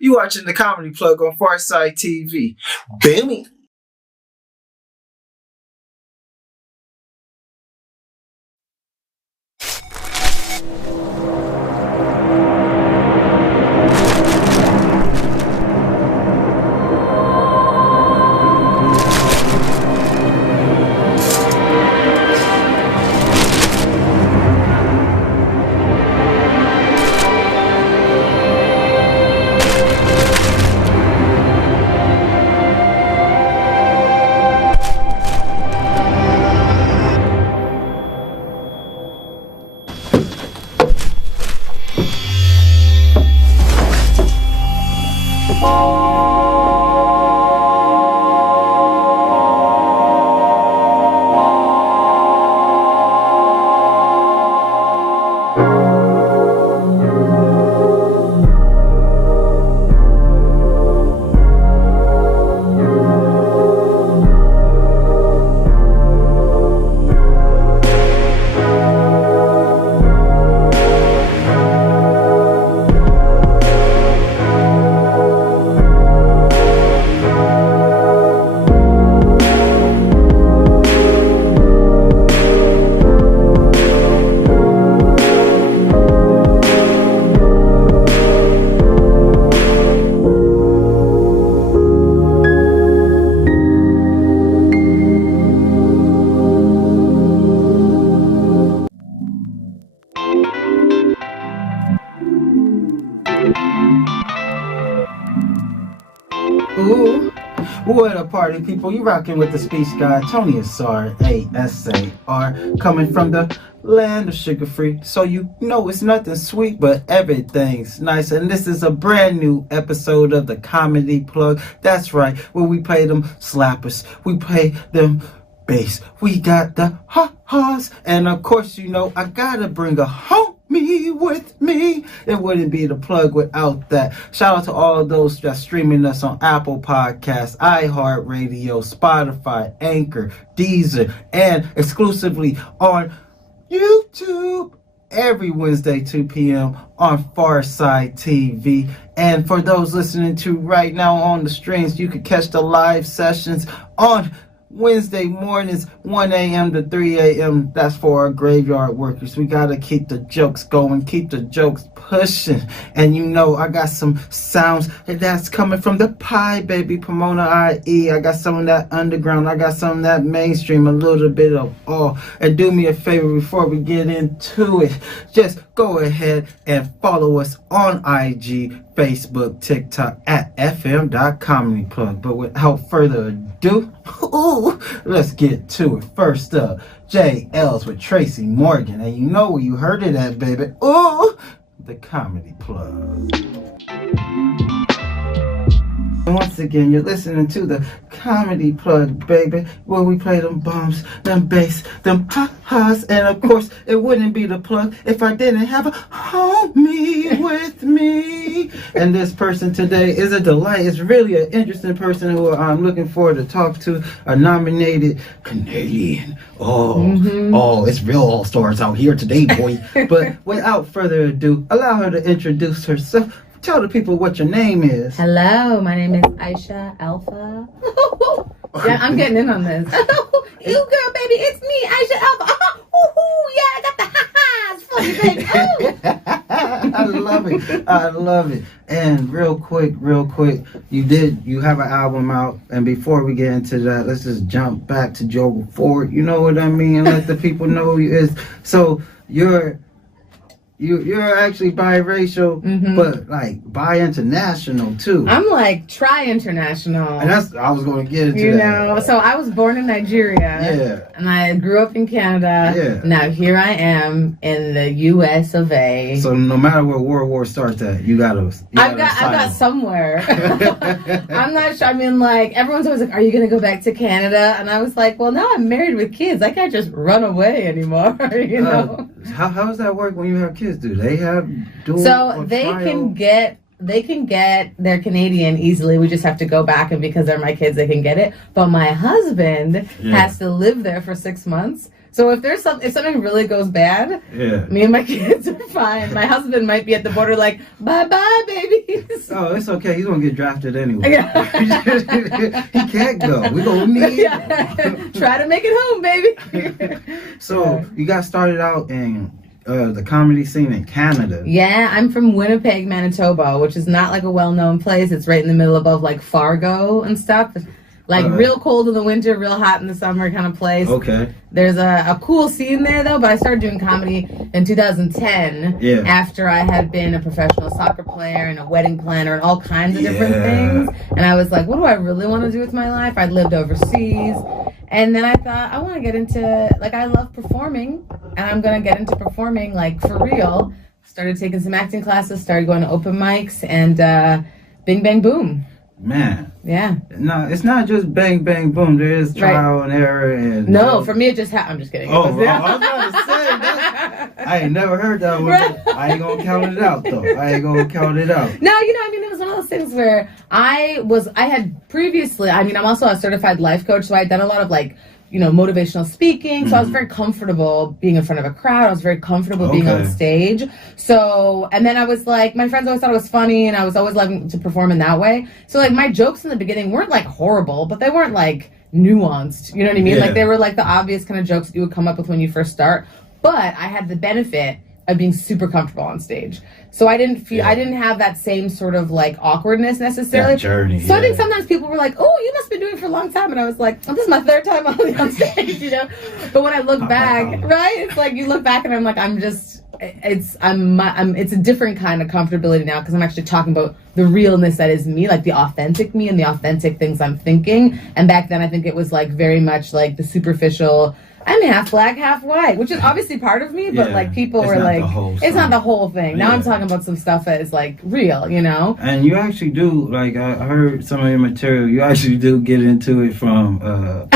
You watching the Comedy Plug on Pharcyde TV. Bammy. Ooh, what up, party people? You rocking with the speech guy, Tony Asar, A-S-A-R, coming from the land of sugar-free. So you know it's nothing sweet, but everything's nice. And this is a brand new episode of the Comedy Plug. That's right, where we play them slappers. We play them bass. We got the ha-has. And of course, you know, I gotta bring a homie with me. It wouldn't be the plug without that. Shout out to all of those that's streaming us on Apple Podcasts, iHeartRadio, Spotify, Anchor, Deezer, and exclusively on YouTube every Wednesday 2 p.m. on Pharcyde TV. And for those listening to right now on the streams, you can catch the live sessions on Wednesday mornings, 1 a.m. to 3 a.m. That's for our graveyard workers. We gotta keep the jokes going, keep the jokes pushing. And you know, I got some sounds that's coming from the pie, baby. Pomona IE. I got some of that underground. I got some of that mainstream, a little bit of all. And do me a favor before we get into it. Just go ahead and follow us on IG, Facebook, TikTok at fm.comedyplug. But without further ado, let's get to it. First up, JL's with Tracy Morgan. And you know where you heard it at, baby. Ooh, the Comedy Plug. And once again, you're listening to the Comedy Plug, baby, where we play them bombs, them bass, them ha-has. And of course, it wouldn't be the plug if I didn't have a homie with me. And this person today is a delight. It's really an interesting person who I'm looking forward to talk to. A nominated Canadian. Oh, it's real all-stars out here today, boy. But without further ado, allow her to introduce herself. Tell the people what your name is. Hello, my name is Aisha Alfa. Yeah, I'm getting in on this. You girl, baby, it's me, Aisha Alfa. Yeah, I got the ha-has for you, baby. I love it. I love it. And real quick, you have an album out. And before we get into that, let's just jump back to Joe Ford. You know what I mean? And let the people know who you is. So you're actually biracial, but like bi-international too. I'm like tri-international. And I was going to get into that. know, so I was born in Nigeria. Yeah. And I grew up in Canada. Yeah. Now here I am in the US of A. So no matter where World War starts at, I've got somewhere. I'm not sure. I mean, like, everyone's always like, are you going to go back to Canada? And I was like, well, now I'm married with kids. I can't just run away anymore, you know? How does that work when you have kids? Do they have dual? So they can get their Canadian easily. We just have to go back, and because they're my kids, they can get it. But my husband has to live there for 6 months. So if something really goes bad, me and my kids are fine. My husband might be at the border like, bye-bye, babies. Oh, it's okay. He's going to get drafted anyway. He can't go. We're going to need him. Try to make it home, baby. So you got started out in the comedy scene in Canada. Yeah, I'm from Winnipeg, Manitoba, which is not like a well-known place. It's right in the middle above like Fargo and stuff. Like real cold in the winter, real hot in the summer kind of place. Okay. There's a cool scene there though, but I started doing comedy in 2010 after I had been a professional soccer player and a wedding planner and all kinds of different things. And I was like, what do I really want to do with my life? I'd lived overseas. And then I thought, I want to get into, like, I love performing and I'm going to get into performing like for real. Started taking some acting classes, started going to open mics, and bing, bang, boom. Man. Yeah. No, it's not just bang, bang, boom. There is trial and error. And no, for me it just happened. I'm just kidding. Oh, I was about to say that. I ain't never heard that one. I ain't gonna count it out, though. I ain't gonna count it out. No, it was one of those things where I had previously, I'm also a certified life coach, so I had done a lot of like, motivational speaking. So I was very comfortable being in front of a crowd. I was very comfortable being on stage. So, and then I was like, my friends always thought it was funny and I was always loving to perform in that way. So like my jokes in the beginning weren't like horrible, but they weren't like nuanced. You know what I mean? Yeah. Like they were like the obvious kind of jokes that you would come up with when you first start. But I had the benefit of being super comfortable on stage. So I didn't have that same sort of like awkwardness necessarily. That journey. So I think sometimes people were like, oh, you must be doing it for a long time. And I was like, oh, this is my third time on stage, But when I look back, right? It's like you look back and I'm like, it's a different kind of comfortability now because I'm actually talking about the realness that is me, like the authentic me and the authentic things I'm thinking. And back then I think it was like very much like the superficial, I'm half black, half white, which is obviously part of me, but like people were like, it's not the whole thing. Now I'm talking about some stuff that is like real, And you actually do, like I heard some of your material, you actually do get into it from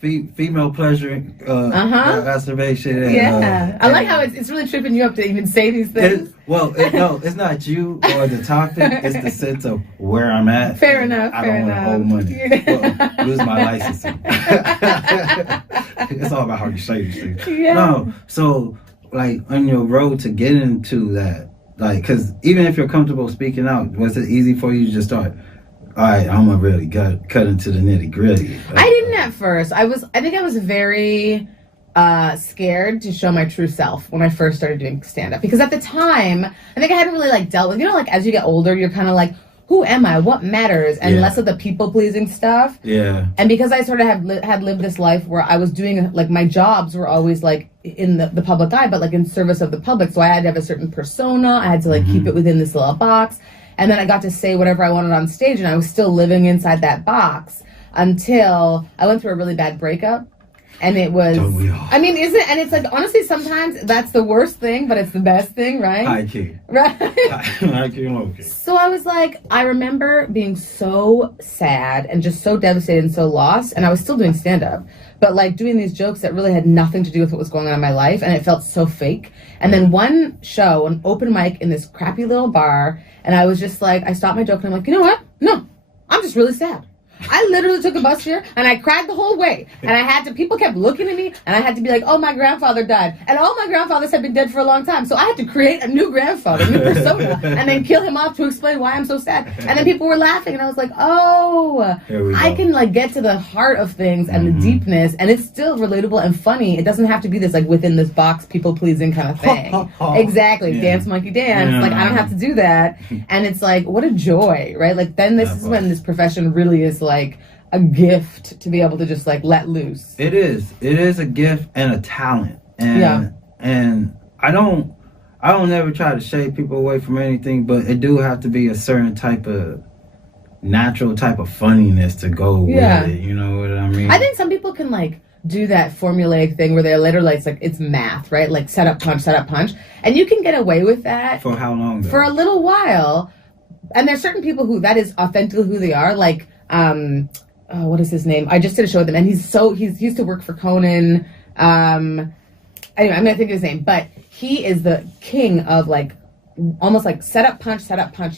female pleasure, masturbation. And, I like how it's really tripping you up to even say these things. It's not you or the topic. It's the sense of where I'm at. Fair enough. I don't want to hold money. Well, lose my licensing. It's all about how you say these things. Yeah. No, so like on your road to get into that, like, because even if you're comfortable speaking out, was it easy for you to just start? All right, I'm gonna really cut into the nitty gritty. I didn't at first. I think I was very scared to show my true self when I first started doing stand-up, because at the time I think I hadn't really like dealt with, like as you get older you're kind of like, who am I, what matters, and less of the people-pleasing stuff. And because I sort of had lived this life where I was doing, like, my jobs were always like in the public eye, but like in service of the public, so I had to have a certain persona. I had to like keep it within this little box, and then I got to say whatever I wanted on stage, and I was still living inside that box until I went through a really bad breakup. And it was, isn't, and it's like, honestly, sometimes that's the worst thing, but it's the best thing, right? High key. Right? High key, low key. So I was like, I remember being so sad and just so devastated and so lost, and I was still doing stand-up, but like doing these jokes that really had nothing to do with what was going on in my life, and it felt so fake. And then one show, an open mic in this crappy little bar, and I was just like, I stopped my joke and I'm like, you know what? No, I'm just really sad. I literally took a bus here and I cried the whole way. And people kept looking at me and I had to be like, oh, my grandfather died. And all my grandfathers had been dead for a long time. So I had to create a new grandfather, new persona, and then kill him off to explain why I'm so sad. And then people were laughing and I was like, oh, I can like get to the heart of things and the deepness, and it's still relatable and funny. It doesn't have to be this like within this box, people pleasing kind of thing. Exactly. Dance, monkey, dance. Like I don't have to do that. And it's like, what a joy, right? Like then this is when this profession really is like a gift to be able to just like let loose. It is a gift and a talent, and I don't ever try to shade people away from anything, but it do have to be a certain type of natural type of funniness to go with it, you know what I mean? I think some people can like do that formulaic thing where they're literally, it's math, right? Like set up punch, and you can get away with that for how long though? For a little while. And there's certain people who that is authentically who they are, like what is his name? I just did a show with him, and he used to work for Conan. Anyway, I'm gonna think of his name, but he is the king of like almost like set up punch.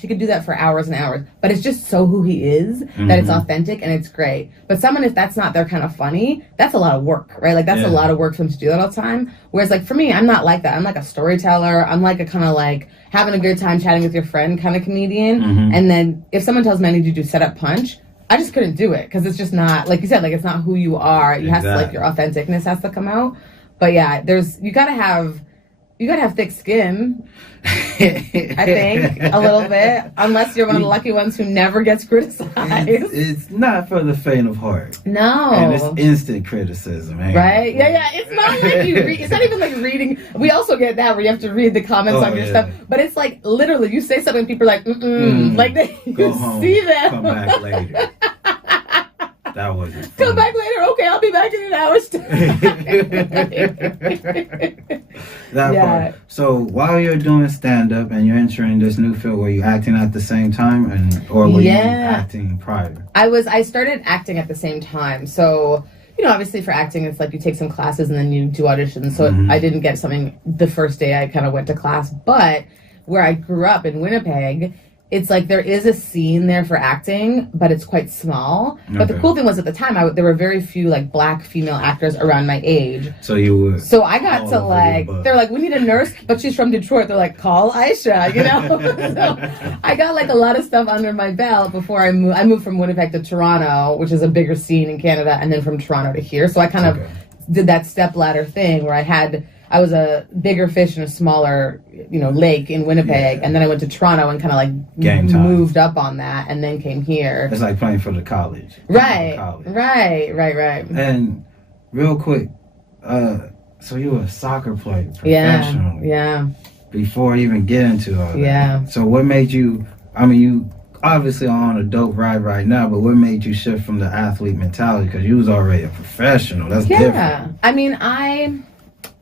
He could do that for hours and hours, but it's just so who he is that it's authentic and it's great. But someone, if that's not their kind of funny, that's a lot of work, right? Like that's a lot of work for them to do that all the time. Whereas like for me, I'm not like that. I'm like a storyteller. I'm like a kind of like having a good time chatting with your friend kind of comedian. And then if someone tells me I need to do set up punch, I just couldn't do it because it's just not, like you said, like it's not who you are. You have to, like, your authenticness has to come out. But yeah, you gotta have thick skin, I think, a little bit. Unless you're one of the lucky ones who never gets criticized. It's not for the faint of heart. No. And it's instant criticism, right? Yeah. It's not like it's not even like reading. We also get that where you have to read the comments on your stuff. But it's like literally you say something, people are like, like they go home, see them. Come back later. That wasn't funny. Come back later. Okay, I'll be back in an hour's time. That part. So while you're doing stand-up and you're entering this new field, were you acting at the same time, or were you acting prior? I started acting at the same time. So, you know, obviously for acting, it's like you take some classes and then you do auditions. So I didn't get something the first day I kind of went to class. But where I grew up in Winnipeg, it's like there is a scene there for acting, but it's quite small. But the cool thing was at the time, there were very few like black female actors around my age. So you would. So I got to like, they're like, we need a nurse, but she's from Detroit. They're like, call Aisha, you know? So I got like a lot of stuff under my belt before I moved. I moved from Winnipeg to Toronto, which is a bigger scene in Canada, and then from Toronto to here. So I kind of did that step ladder thing where I was a bigger fish in a smaller, you know, lake in Winnipeg, and then I went to Toronto and kind of like moved up on that, and then came here. It's like playing for the college. Right. And real quick, so you were a soccer player, professional. Yeah. Before you even get into all that. Yeah. So what made you? I mean, you obviously are on a dope ride right now, but what made you shift from the athlete mentality? Because you was already a professional. That's different. Yeah. I mean, I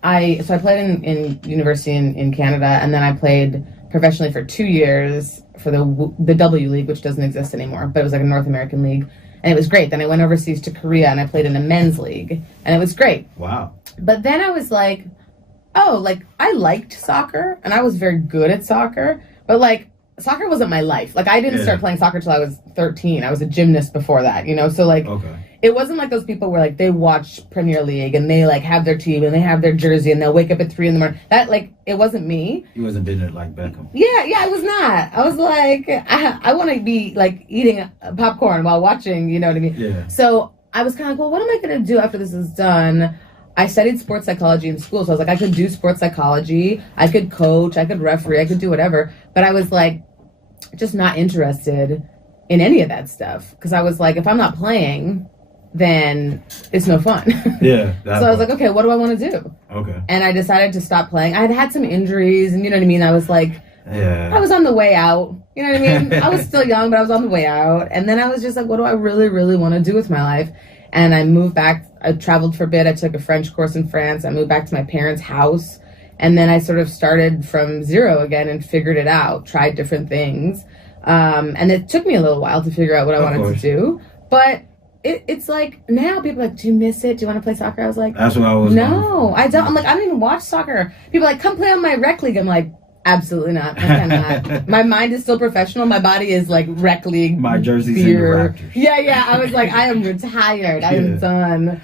played in university in Canada, and then I played professionally for 2 years for the W League, which doesn't exist anymore, but it was like a North American league, and it was great. Then I went overseas to Korea, and I played in a men's league, and it was great. Wow. But then I was like, oh, like I liked soccer, and I was very good at soccer, but like soccer wasn't my life. Like I didn't start playing soccer till I was 13. I was a gymnast before that, you know, so like... It wasn't like those people where like they watch Premier League and they like have their team and they have their jersey and they'll wake up at 3 a.m. That like it wasn't me. You wasn't doing it like Beckham. Yeah, I was not. I was like I want to be like eating popcorn while watching. You know what I mean? Yeah. So I was kind of like, well, what am I gonna do after this is done? I studied sports psychology in school, so I was like, I could do sports psychology, I could coach, I could referee, I could do whatever. But I was like, just not interested in any of that stuff because I was like, if I'm not playing, then it's no fun. Yeah. So I was like, okay, what do I want to do? Okay. And I decided to stop playing. I had some injuries, and you know what I mean? I was like, I was on the way out. You know what I mean? I was still young, but I was on the way out. And then I was just like, what do I really, really want to do with my life? And I moved back. I traveled for a bit. I took a French course in France. I moved back to my parents' house. And then I sort of started from zero again and figured it out, tried different things. And it took me a little while to figure out what I wanted to do. But it's like now people are like, do you miss it? Do you want to play soccer? I was like, that's what I was. No, I don't. I'm like, I don't even watch soccer. People are like, come play on my rec league. I'm like, absolutely not. I cannot. My mind is still professional. My body is like rec league. My jersey's in the Raptors. Yeah. I was like, I am retired. I am done.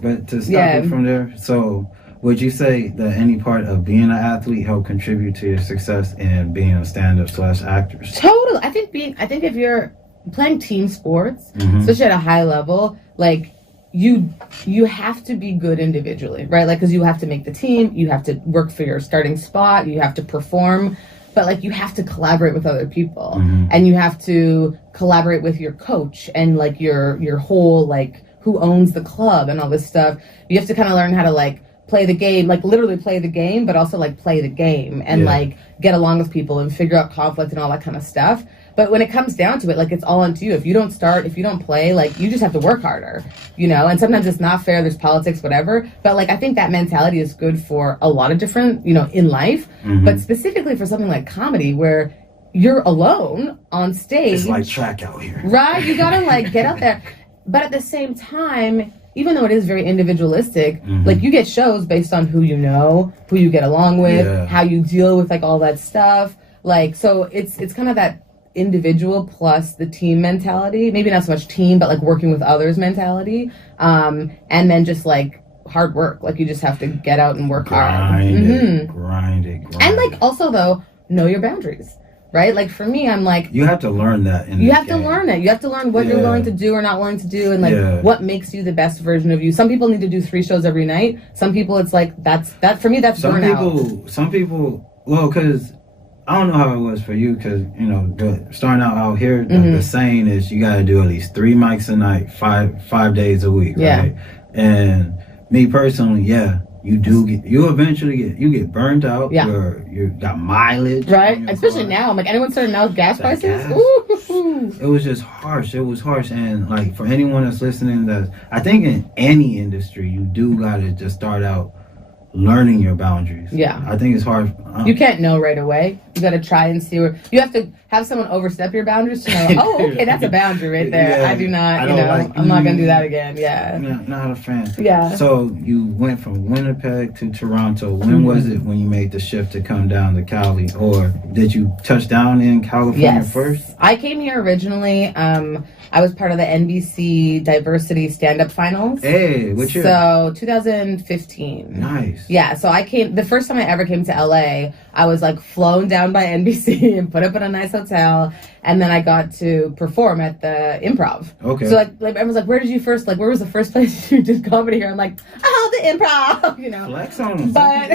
But to stop you from there, so would you say that any part of being an athlete helped contribute to your success in being a stand-up / actress? Totally. I think if you're playing team sports, especially at a high level, like you have to be good individually, right? Like, because you have to make the team, you have to work for your starting spot, you have to perform, but like you have to collaborate with other people, and you have to collaborate with your coach and like your whole like who owns the club and all this stuff. You have to kind of learn how to like play the game, like literally play the game, but also like play the game and like get along with people and figure out conflict and all that kind of stuff. But when it comes down to it, like, it's all onto you. If you don't start, if you don't play, like, you just have to work harder, you know? And sometimes it's not fair. There's politics, whatever. But, like, I think that mentality is good for a lot of different, you know, in life. But specifically for something like comedy where you're alone on stage. It's like track out here. Right? You gotta, like, get out there. But at the same time, even though it is very individualistic, Mhm. like you get shows based on who you know, who you get along with, Yeah. how you deal with like all that stuff. Like, so it's kind of that individual plus the team mentality. Maybe not so much team, but like working with others mentality. And then just like hard work. Like you just have to get out and work hard. Grind it. And like also though, know your boundaries. Right? Like for me, I'm like, you have to learn that. You have to learn it. You have to learn what you're willing to do or not willing to do, and like what makes you the best version of you. Some people need to do 3 shows every night. Some people, it's like that for me. That's burnout. Some people. Well, because I don't know how it was for you, because you know, starting out here, the saying is you got to do at least 3 mics a night, five days a week. Right? And me personally, you eventually get burnt out. Yeah. You got mileage. Right. Especially now. I'm like, anyone starting out with gas prices? It was just harsh. It was harsh. And like for anyone that's listening, I think in any industry, you do gotta just start out learning your boundaries. Yeah. I think it's hard. You can't know right away. You gotta try and see where you have to have someone overstep your boundaries to know, oh, okay, that's a boundary right there. Yeah, I do not, I'm not gonna do that again. Yeah. Not a fan. Yeah. So you went from Winnipeg to Toronto. When was it when you made the shift to come down to Cali? Or did you touch down in California first? I came here originally. I was part of the NBC Diversity Stand-Up Finals. Hey, what year? So 2015. Nice. Yeah, so the first time I ever came to LA, I was like flown down by NBC and put up in a nice hotel, and then I got to perform at the Improv. Okay. So like everyone's like, where was the first place you did comedy here? I'm like, the Improv, you know. Flex on them. But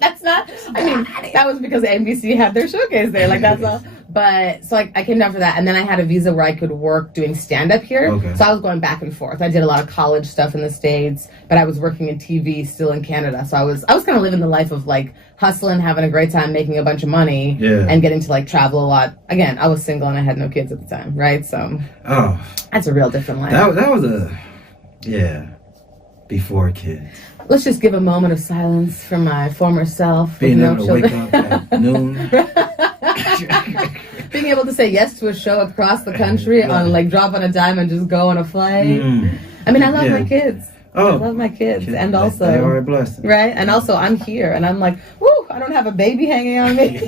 that's not, I mean, that was because NBC had their showcase there, like that's all. But so I came down for that, and then I had a visa where I could work doing stand-up here. Okay. So I was going back and forth. I did a lot of college stuff in the States, but I was working in TV still in Canada. So I was kind of living the life of like hustling, having a great time, making a bunch of money, and getting to like travel a lot. Again, I was single and I had no kids at the time, right? So that's a real different life. That was before kids. Let's just give a moment of silence for my former self. Being able to wake up at noon. Being able to say yes to a show across the country on like drop on a dime and just go on a flight. I mean, I love my kids. I love my kids, and also they are a blessing, right? And also, I'm here, and I'm like, woo! I don't have a baby hanging on me,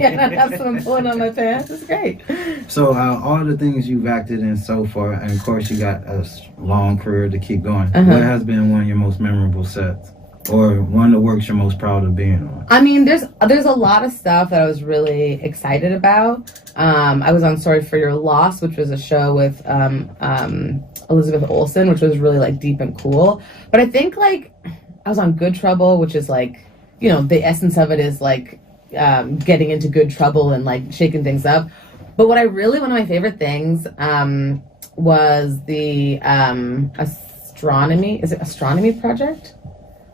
and I have someone pulling on my pants. It's great. So, all the things you've acted in so far, and of course, you got a long career to keep going. What has been one of your most memorable sets, or one of the works you're most proud of being on? I mean, there's a lot of stuff that I was really excited about. I was on Sorry for Your Loss, which was a show with Elizabeth Olsen, which was really like deep and cool. But I think like I was on Good Trouble, which is like, you know, the essence of it is like getting into good trouble and like shaking things up. But one of my favorite things was the astronomy project,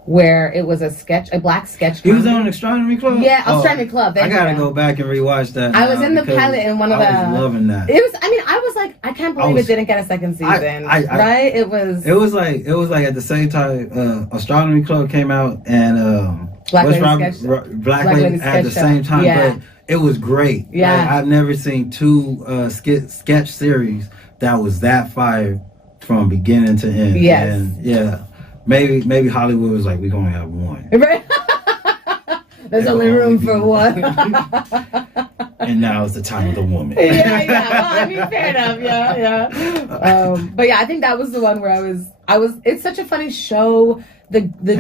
where it was a black sketch. You was on Astronomy Club? Yeah, Astronomy Club. I gotta go back and rewatch that. I was in the pilot in one of the. I was loving that. I was like, I can't believe it didn't get a second season. Right? It was like at the same time Astronomy Club came out and Black Lady at the same time. Yeah. But it was great. Yeah. Like, I've never seen 2 sketch series that was that fire from beginning to end. Yes. And maybe Hollywood was like, we're gonna have one. Right. There's only room for one. And now it's the time of the woman. Yeah. Well, I mean, fair enough. Yeah. But yeah, I think that was the one where I was. It's such a funny show.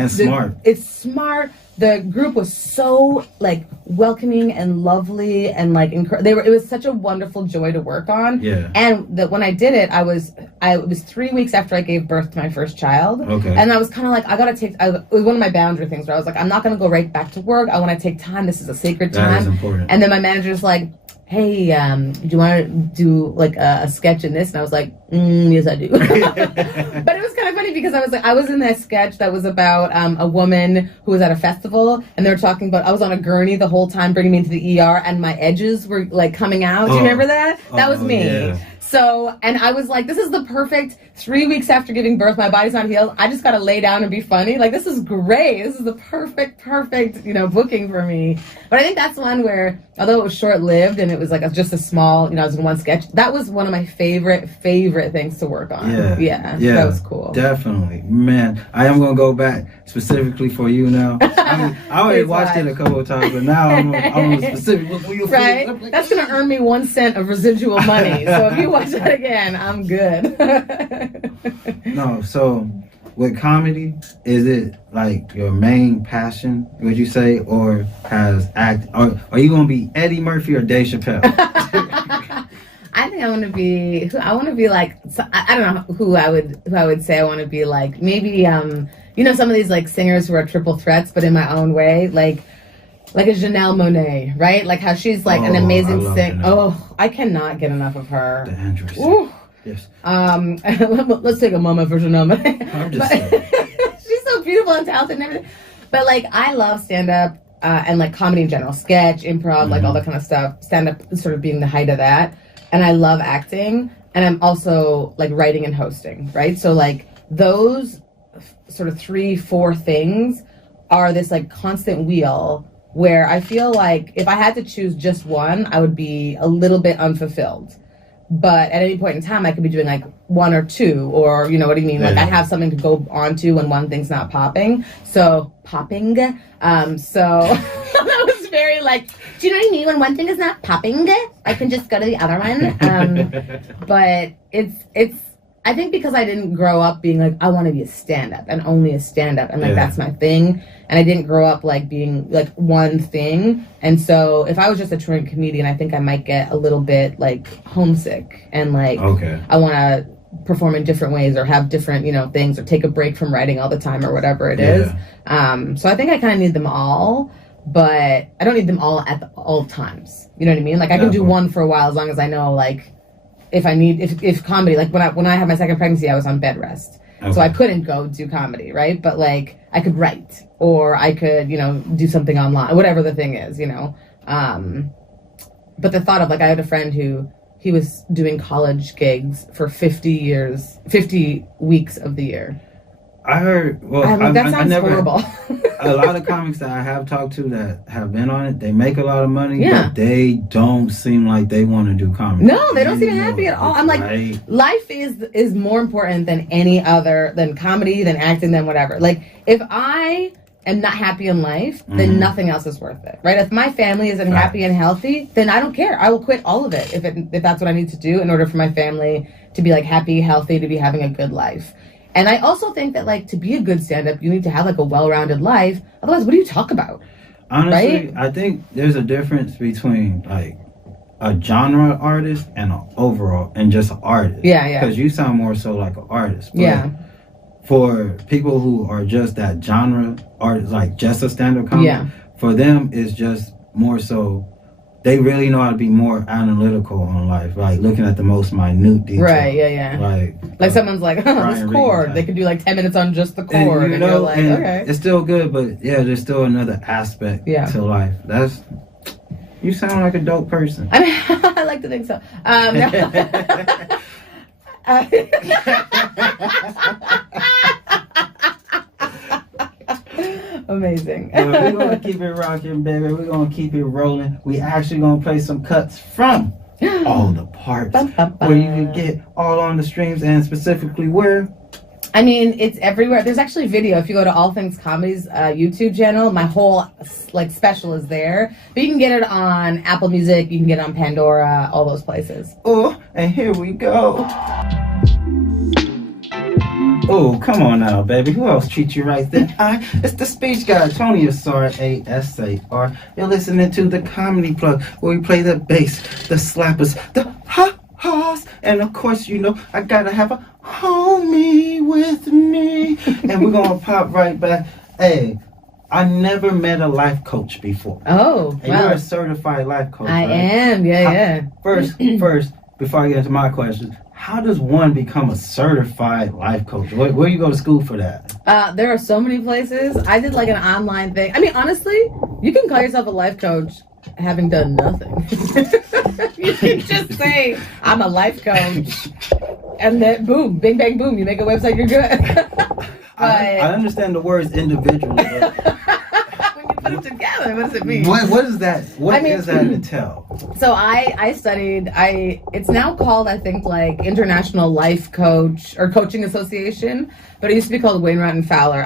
Smart. It's smart. The group was so like welcoming and lovely and like it was such a wonderful joy to work on. Yeah. And when I did it, it was 3 weeks after I gave birth to my first child. Okay. And I was kind of like, it was one of my boundary things where I was like, I'm not going to go right back to work. I want to take time. This is a sacred time. That is important. And then my manager's like, hey, do you want to do like a sketch in this? And I was like, yes, I do. But it was kind of funny because I was in that sketch that was about a woman who was at a festival, and they were talking about, I was on a gurney the whole time bringing me into the ER, and my edges were like coming out. Do you remember that? That was me. Yeah. So, and I was like, this is the perfect 3 weeks after giving birth. My body's not healed. I just got to lay down and be funny. Like, this is great. This is the perfect, booking for me. But I think that's one where, although it was short-lived and it was like just a small, I was in one sketch, that was one of my favorite things to work on. Yeah. That was cool. Definitely. Man, I am going to go back specifically for you now. I already watched it a couple of times, but now I'm specific for you. Right? Like, that's going to earn me 1 cent of residual money. So if you watch that again, I'm good. No, so with comedy, is it like your main passion, would you say, or has act? Or are you going to be Eddie Murphy or Dave Chappelle? I think I want to be like, I don't know who I would say I want to be like. Maybe some of these like singers who are triple threats, but in my own way, like a Janelle Monae, right? Like how she's like an amazing singer. Oh, I cannot get enough of her. The Andrews. Yes. Let's take a moment for Janelle Monae. I'm just saying. She's so beautiful and talented and everything. But like, I love stand-up and like comedy in general, sketch, improv, like all that kind of stuff. Stand-up sort of being the height of that. And I love acting, and I'm also like writing and hosting, right? So like those sort of 3-4 things are this like constant wheel where I feel like if I had to choose just one, I would be a little bit unfulfilled. But at any point in time, I could be doing like 1 or 2, or you know what I mean? Like I have something to go on to when one thing's not popping. So popping. So that was very like, do you know what I mean? When one thing is not popping, I can just go to the other one. But it's, I think because I didn't grow up being like, I want to be a stand-up and only a stand-up. And like, that's my thing. And I didn't grow up like being like one thing. And so if I was just a touring comedian, I think I might get a little bit like homesick and like, I want to perform in different ways or have different, things, or take a break from writing all the time or whatever it is. So I think I kind of need them all, but I don't need them all at all times. You know what I mean? Like I can do one for a while as long as I know, like, if comedy, like when I had my second pregnancy, I was on bed rest. So I couldn't go do comedy, right? But like I could write, or I could, do something online, whatever the thing is, But the thought of like, I had a friend who, he was doing college gigs for 50 weeks of the year. I heard, that sounds horrible. A lot of comics that I have talked to that have been on it, they make a lot of money, but they don't seem like they want to do comedy. No, they don't seem happy at all. I'm like, life is more important than than comedy, than acting, than whatever. Like, if I am not happy in life, then nothing else is worth it, right? If my family isn't happy and healthy, then I don't care. I will quit all of it if that's what I need to do in order for my family to be like happy, healthy, to be having a good life. And I also think that, like, to be a good stand-up, you need to have, like, a well-rounded life. Otherwise, what do you talk about? Honestly, right? I think there's a difference between, like, a genre artist and an overall, and just an artist. Yeah. Because you sound more so like an artist. But for people who are just that genre artist, like, just a stand-up comic, for them, it's just more so... They really know how to be more analytical on life, like looking at the most minute detail. Right, Like someone's like, this chord. They could do like 10 minutes on just the chord. And you're like, okay. It's still good, but there's still another aspect to life. You sound like a dope person. I mean, I like to think so. Amazing. We're going to keep it rocking, baby. We're going to keep it rolling. We actually going to play some cuts from all the parts where you can get all on the streams, and specifically where? I mean, it's everywhere. There's actually video. If you go to All Things Comedy's YouTube channel, my whole like special is there. But you can get it on Apple Music. You can get it on Pandora, all those places. Oh, and here we go. Oh, come on now, baby. Who else treats you right then? It's the speech guy, Tony Asar, Asar. You're listening to the Comedy Plug, where we play the bass, the slappers, the ha-has, and of course, I gotta have a homie with me. And we're gonna pop right back. Hey, I never met a life coach before. Oh, and you're a certified life coach, I right? am, yeah. First, before I get into my questions, how does one become a certified life coach? Where you go to school for that? There are so many places. I did like an online thing. I mean, honestly, you can call yourself a life coach having done nothing. You can just say, I'm a life coach. And then, boom, bing, bang, boom, you make a website, you're good. I understand the words individual. When you put them together, what does it mean? What is that? What does that entail? So I studied, it's now called, I think, like International Life Coach or Coaching Association, but it used to be called Wainwright and Fowler.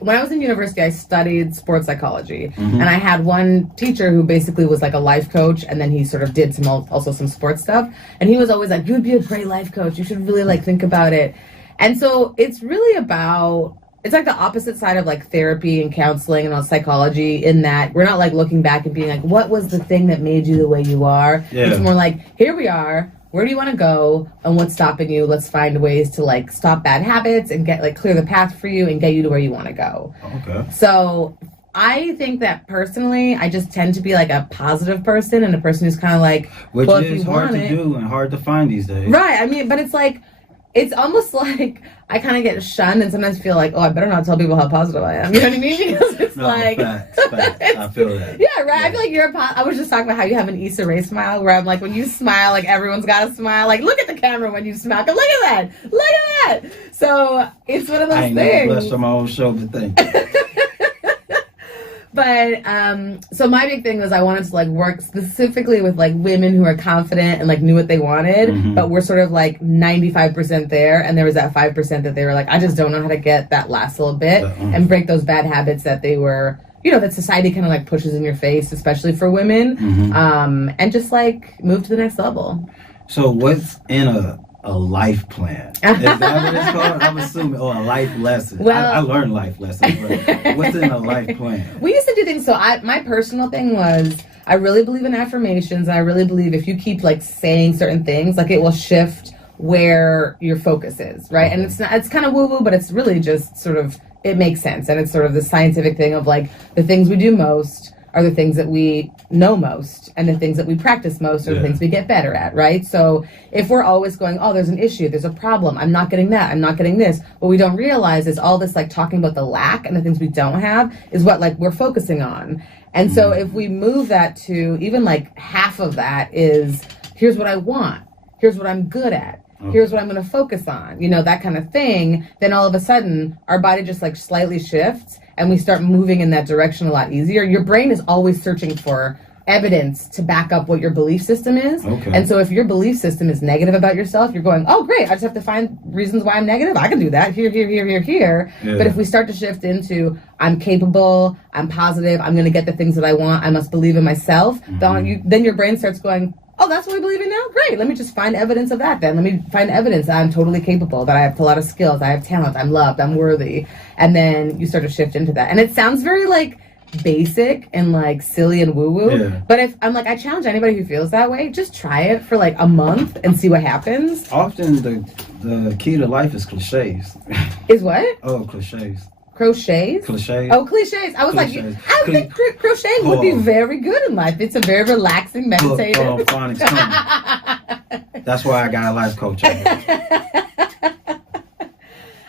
When I was in university, I studied sports psychology, and I had one teacher who basically was like a life coach, and then he sort of did also some sports stuff, and he was always like, you would be a great life coach, you should really like think about it. And so it's really about, it's like the opposite side of like therapy and counseling and all psychology, in that we're not like looking back and being like, what was the thing that made you the way you are? Yeah. It's more like, here we are, where do you want to go and what's stopping you? Let's find ways to like stop bad habits and get like clear the path for you and get you to where you want to go. Okay. So I think that personally, I just tend to be like a positive person and a person who's kind of like, which is hard to do and hard to find these days. Right. I mean, but it's like, it's almost like I kind of get shunned and sometimes feel like, oh, I better not tell people how positive I am. You know what I mean? Because it's facts. I feel that. Yeah, right. Yeah. I feel like you're I was just talking about how you have an Issa Rae smile, where I'm like, when you smile, like everyone's got to smile. Like, look at the camera when you smile. Look at that. Look at that. So it's one of those things. I ain't blessed on my own show, but thank you. But, so my big thing was I wanted to like work specifically with like women who are confident and like knew what they wanted, but we're sort of like 95% there. And there was that 5% that they were like, I just don't know how to get that last little bit and break those bad habits that they were, you know, that society kind of like pushes in your face, especially for women, and just like move to the next level. So what's in a life plan? Is that what it's called? I'm assuming, or a life lesson. Well, I learned life lessons, but what's in a life plan? We used to do things, so my personal thing was, I really believe in affirmations, and I really believe if you keep like saying certain things, like it will shift where your focus is, right? And it's kind of woo-woo, but it's really just sort of, it makes sense, and it's sort of the scientific thing of like, the things we do most are the things that we know most, and the things that we practice most are the things we get better at, right? So if we're always going, oh, there's an issue, there's a problem, I'm not getting that, I'm not getting this, what we don't realize is all this like talking about the lack and the things we don't have is what like we're focusing on. And so if we move that to even like half of that is, here's what I want, here's what I'm good at, here's what I'm going to focus on, you know, that kind of thing, then all of a sudden our body just like slightly shifts and we start moving in that direction a lot easier. Your brain is always searching for evidence to back up what your belief system is. And so if your belief system is negative about yourself, you're going, oh, great, I just have to find reasons why I'm negative. I can do that here. Yeah. But if we start to shift into, I'm capable, I'm positive, I'm going to get the things that I want, I must believe in myself, then your brain starts going, oh, that's what we believe in now? Great. Let me just find evidence of that then. Let me find evidence that I'm totally capable, that I have a lot of skills, I have talent, I'm loved, I'm worthy. And then you start to shift into that. And it sounds very like basic and like silly and woo-woo. But if I'm like, I challenge anybody who feels that way, just try it for like a month and see what happens. Often the key to life is cliches. Is what? Oh, cliches. Crochets? Cliches. Oh, cliches. I was cliches. Like, I think crochet would be very good in life. It's a very relaxing, meditative. That's why I got a life coach.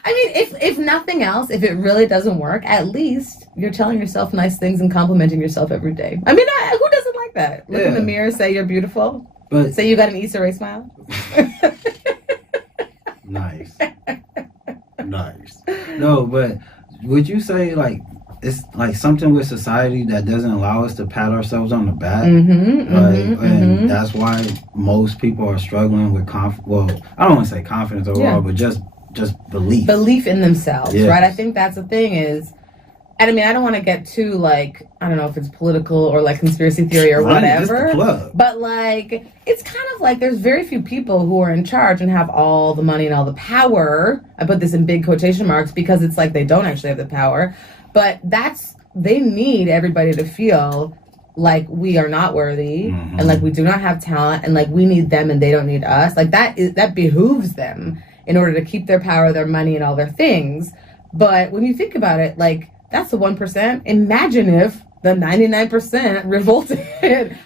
I mean, if nothing else, if it really doesn't work, at least you're telling yourself nice things and complimenting yourself every day. I mean, who doesn't like that? Look in the mirror, say you're beautiful. But say you got an Issa Rae smile. Nice. No, but would you say like it's like something with society that doesn't allow us to pat ourselves on the back? And that's why most people are struggling with well, I don't want to say confidence overall, but just belief in themselves, right? I think that's the thing is, and I mean, I don't want to get too like, I don't know if it's political or like conspiracy theory or whatever, but like, it's kind of like there's very few people who are in charge and have all the money and all the power. I put this in big quotation marks because it's like they don't actually have the power, but they need everybody to feel like we are not worthy and like we do not have talent and like we need them and they don't need us. Like that behooves them in order to keep their power, their money, and all their things. But when you think about it, like, that's the 1%. Imagine if the 99% revolted.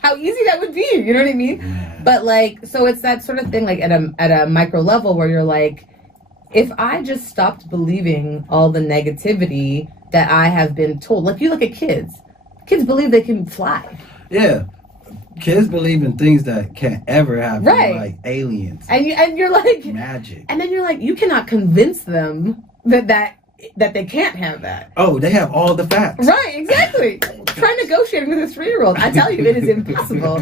How easy that would be, you know what I mean? But like, so it's that sort of thing, like at a micro level where you're like, if I just stopped believing all the negativity that I have been told, like you look at kids believe they can fly. Yeah. Kids believe in things that can't ever happen, Right. like aliens, and you're like, magic. and then you're like, you cannot convince them that they can't have that. Oh, they have all the facts. Right, exactly. Try negotiating with a 3-year-old. I tell you, it is impossible.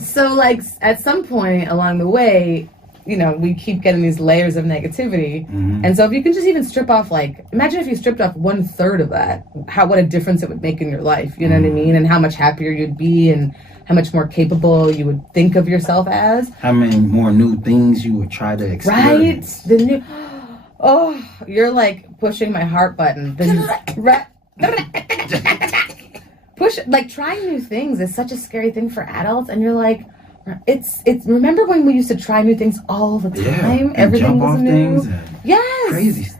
So, like, at some point along the way, you know, we keep getting these layers of negativity. Mm-hmm. And so if you can just even strip off, like, imagine if you stripped off 1/3 of that, what a difference it would make in your life. You know what I mean? And how much happier you'd be and how much more capable you would think of yourself as. How many more new things you would try to experience. Right? You're like pushing my heart button. Trying new things is such a scary thing for adults, and you're like, it's remember when we used to try new things all the time? Yeah, everything jump was off new. Things and Yes.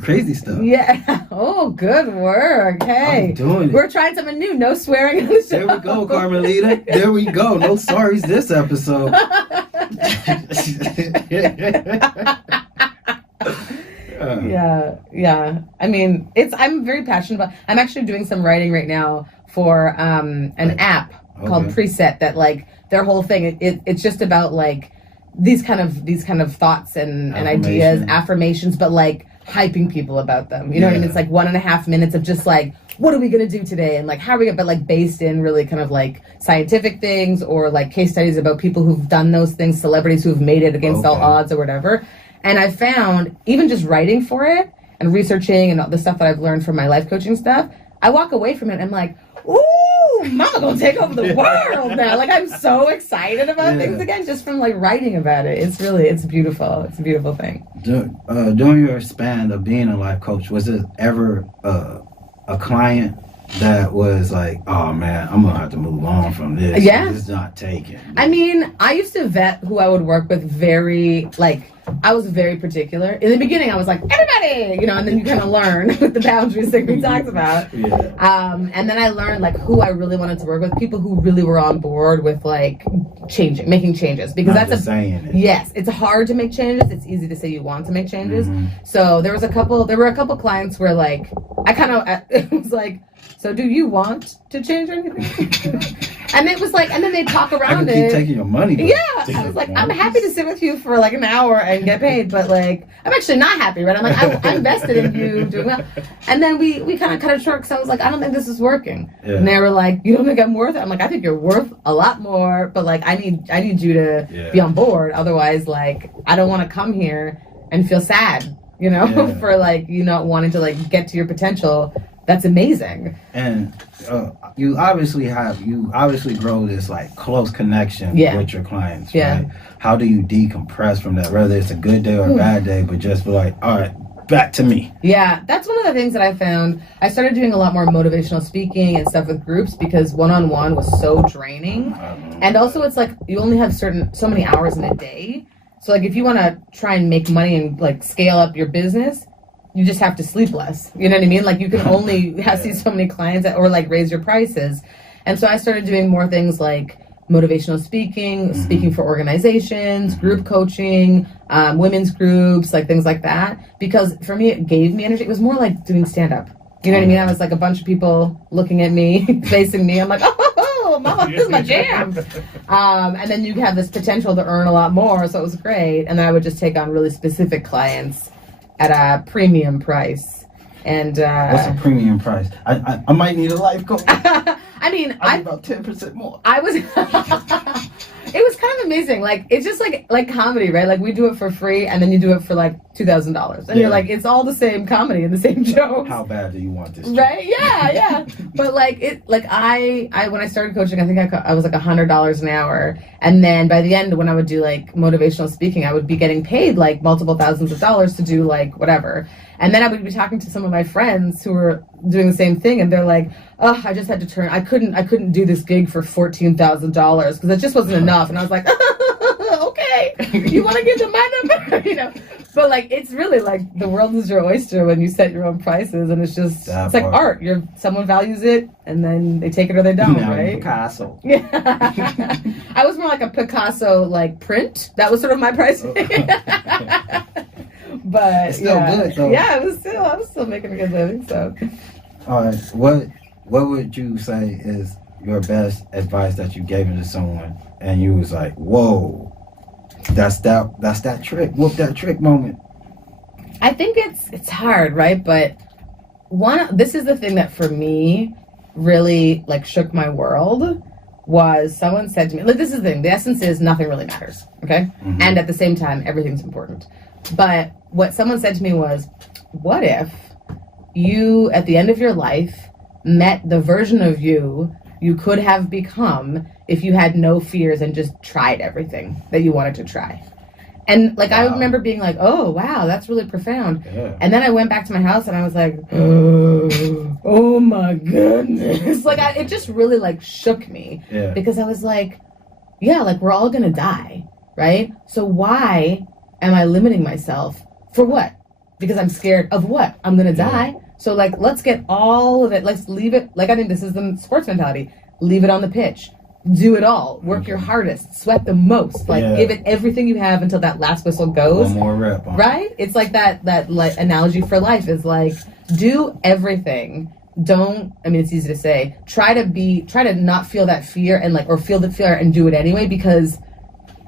Crazy stuff. Yeah. Oh, good work. Hey. I'm doing it. We're trying something new. No swearing on the show. There we go, Carmelita. There we go. No sorries this episode. Yeah. I mean, I'm very passionate about. I'm actually doing some writing right now for an app called Preset that, like, their whole thing. It's just about, like, these kind of thoughts and ideas, affirmations, but, like, hyping people about them. You know what I mean? It's like 1.5 minutes of just, like, what are we gonna do today, and, like, how are we gonna, but, like, based in really kind of, like, scientific things or, like, case studies about people who've done those things, celebrities who've made it against all odds or whatever. And I found, even just writing for it and researching and all the stuff that I've learned from my life coaching stuff, I walk away from it and I'm like, ooh, mama gonna take over the world now. Like, I'm so excited about things again just from, like, writing about it. It's beautiful. It's a beautiful thing. During your span of being a life coach, was it ever a client that was like, oh man, I'm gonna have to move on from this? Yeah. It's not taken. I mean, I used to vet who I would work with I was very particular. In the beginning, I was like, everybody, you know, and then you kind of learn with the boundaries that we talked about. Yeah. And then I learned, like, who I really wanted to work with, people who really were on board with, like, making changes. Because yes, it's hard to make changes. It's easy to say you want to make changes. Mm-hmm. So there were a couple clients where, like, it was like, so do you want to change anything? And it was like, and then they talk around I keep taking your money. Yeah, I was like, I'm happy to sit with you for, like, an hour and get paid, but, like, I'm actually not happy, right? I'm like, I'm invested in you doing well. And then we kind of cut it short because I was like, I don't think this is working. Yeah. And they were like, you don't think I'm worth it? I'm like, I think you're worth a lot more, but, like, I need you to be on board. Otherwise, like, I don't want to come here and feel sad, you know, for, like, you not wanting to, like, get to your potential. That's amazing. And you obviously grow this, like, close connection with your clients, right? How do you decompress from that, whether it's a good day or a bad day, but just be like, all right, back to me? Yeah, that's one of the things that I found. I started doing a lot more motivational speaking and stuff with groups because one-on-one was so draining. And also it's like you only have so many hours in a day. So, like, if you want to try and make money and, like, scale up your business, you just have to sleep less. You know what I mean? Like, you can only see so many clients or, like, raise your prices. And so I started doing more things like motivational speaking, speaking for organizations, group coaching, women's groups, like, things like that. Because for me, it gave me energy. It was more like doing stand-up. You know what I mean? I was like a bunch of people looking at me, facing me. I'm like, oh, mama, this is my jam. And then you have this potential to earn a lot more. So it was great. And then I would just take on really specific clients at a premium price. And what's a premium price? I might need a life coach. I mean, I'm about 10% more. It was kind of amazing. Like, it's just like comedy, right? Like, we do it for free, and then you do it for, like, $2,000, and you're like, it's all the same comedy and the same jokes. How bad do you want this? Right? Yeah. But, like, I when I started coaching, I think I was like $100 an hour, and then by the end, when I would do, like, motivational speaking, I would be getting paid, like, multiple thousands of dollars to do, like, whatever. And then I would be talking to some of my friends who were doing the same thing, and they're like, oh, I just had to I couldn't do this gig for $14,000 because it just wasn't enough. And I was like, okay, you want to give them my number? You know, but, like, it's really like the world is your oyster when you set your own prices, and it's like art. Someone values it, and then they take it or they don't, right? Picasso. Yeah, I was more like a Picasso, like, print. That was sort of my pricing. But it's still good, though. Yeah, I was still making a good living. So, all right, what would you say is your best advice that you gave to someone, and you was like, whoa, that's that trick, whoop that trick moment? I think it's hard, right? But this is the thing that for me really like shook my world, was someone said to me, like, this is the thing, the essence is nothing really matters, okay? Mm-hmm. And at the same time, everything's important. But what someone said to me was, what if you, at the end of your life, met the version of you could have become if you had no fears and just tried everything that you wanted to try? And like, wow. I remember being like, oh, wow, that's really profound. Yeah. And then I went back to my house and I was like, oh my goodness. Like, it just really like shook me. Yeah. Because I was like, yeah, like we're all gonna die, right? So why am I limiting myself? For what? Because I'm scared of what? I'm gonna die. So like, let's get all of it. Let's leave it. Like, I think this is the sports mentality. Leave it on the pitch. Do it all. Work your hardest. Sweat the most. Like, give it everything you have until that last whistle goes. One more rep. Right? It's like that like analogy for life is like, do everything. Don't, I mean, it's easy to say. Try to not feel that fear and like, or feel the fear and do it anyway, because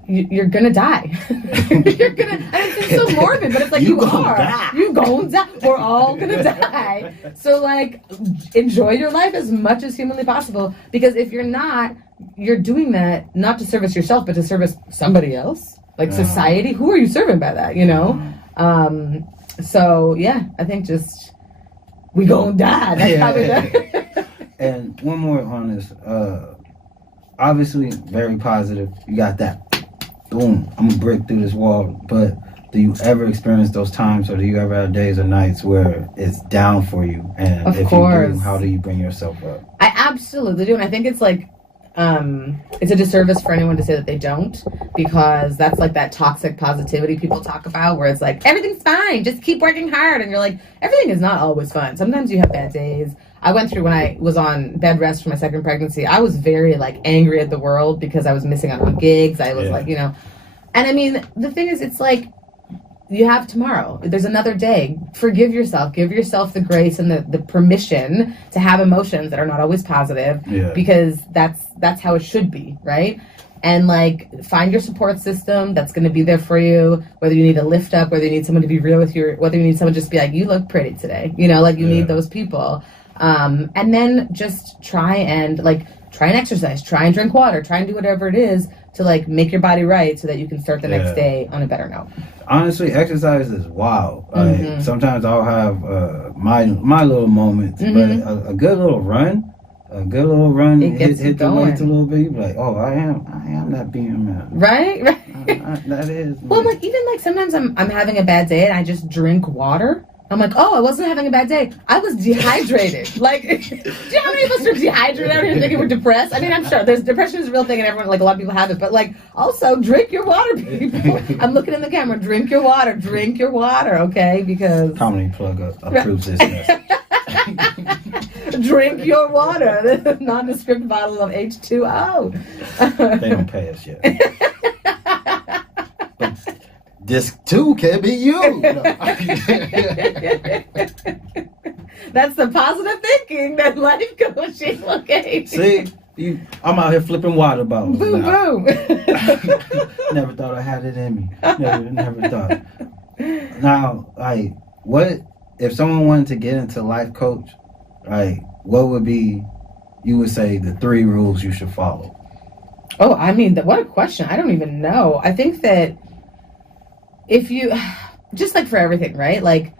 you're gonna die. You're gonna, and it's so morbid, but it's like you are. You're gonna die. We're all gonna die. So like, enjoy your life as much as humanly possible, because if you're not, you're doing that not to service yourself, but to service somebody else, like society. Who are you serving by that? You know. So yeah, I think just we gonna die. That's how we die. And one more on this. Obviously, very positive. You got that. Boom, I'm gonna break through this wall. But do you ever experience those times, or do you ever have days or nights where it's down for you? And of if course. you do, how do you bring yourself up? I absolutely do, and I think it's like it's a disservice for anyone to say that they don't, because that's like that toxic positivity people talk about, where it's like everything's fine, just keep working hard, and you're like, everything is not always fun. Sometimes you have bad days. I went through, when I was on bed rest for my second pregnancy, I was very like angry at the world because I was missing out on gigs. I was like, you know, and I mean, the thing is, it's like, you have tomorrow. There's another day. Forgive yourself. Give yourself the grace and the permission to have emotions that are not always positive, because that's how it should be, right? And like, find your support system that's going to be there for you, whether you need a lift up, whether you need someone to be real with you, whether you need someone to just be like, you look pretty today, you know, like you need those people. And then just try and exercise, try and drink water, try and do whatever it is to like make your body right so that you can start the next day on a better note. Honestly, exercise is wild. Like, sometimes I'll have my little moments, but a good little run, hit the weights a little bit. You be like, oh, I am that being man. Right. That is. Well, like, even like sometimes I'm having a bad day and I just drink water. I'm like, oh, I wasn't having a bad day. I was dehydrated. Like, do you know how many of us are dehydrated out here thinking we're depressed? I mean, I'm sure depression is a real thing and everyone, like, a lot of people have it. But, like, also, drink your water, people. I'm looking in the camera. Drink your water, okay? Because... Comedy Plug approves this message. Drink your water. The nondescript bottle of H2O. They don't pay us yet. This too can be you. That's the positive thinking that life coaching. Okay. See, I'm out here flipping water bottles. Boom, boom. Never thought I had it in me. Never thought. Now, like, what if someone wanted to get into life coach? Like, what would be, you would say, the 3 rules you should follow? Oh, I mean, what a question. I don't even know. I think that if you, just like for everything, right? Like,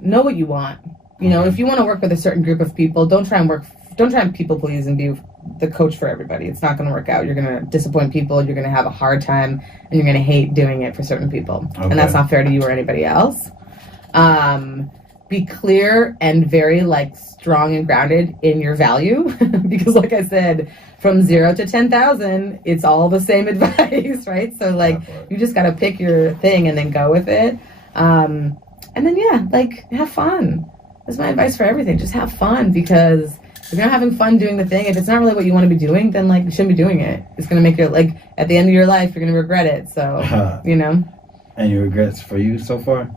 know what you want. You know, if you want to work with a certain group of people, don't try and people please and be the coach for everybody. It's not going to work out. You're going to disappoint people. You're going to have a hard time, and you're going to hate doing it for certain people. Okay. And that's not fair to you or anybody else. Be clear and very like strong and grounded in your value, because like I said, from 0 to 10,000, it's all the same advice, right? So like, you just got to pick your thing and then go with it. And then like, have fun. That's my advice for everything. Just have fun, because if you're not having fun doing the thing, if it's not really what you want to be doing, then like, you shouldn't be doing it. It's going to make you, like, at the end of your life, you're going to regret it. So, you know. Any regrets for you so far?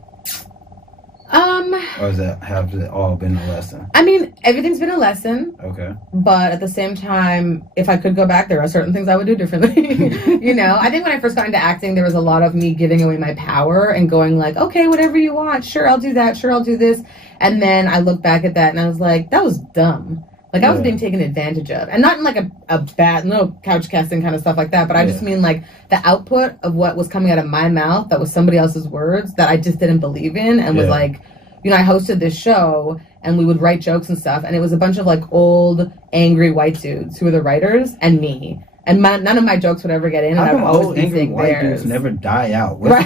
Or have it all been a lesson? I mean, everything's been a lesson. Okay. But at the same time, if I could go back, there are certain things I would do differently. You know, I think when I first got into acting, there was a lot of me giving away my power and going like, okay, whatever you want. Sure, I'll do that. Sure, I'll do this. And then I look back at that and I was like, that was dumb. Like, I was being taken advantage of. And not in like a bad, no couch casting kind of stuff like that, but I just mean like the output of what was coming out of my mouth that was somebody else's words that I just didn't believe in and was like, you know, I hosted this show and we would write jokes and stuff, and it was a bunch of like old, angry white dudes who were the writers and me. And none of my jokes would ever get in, and I would always be saying white dudes never die out. What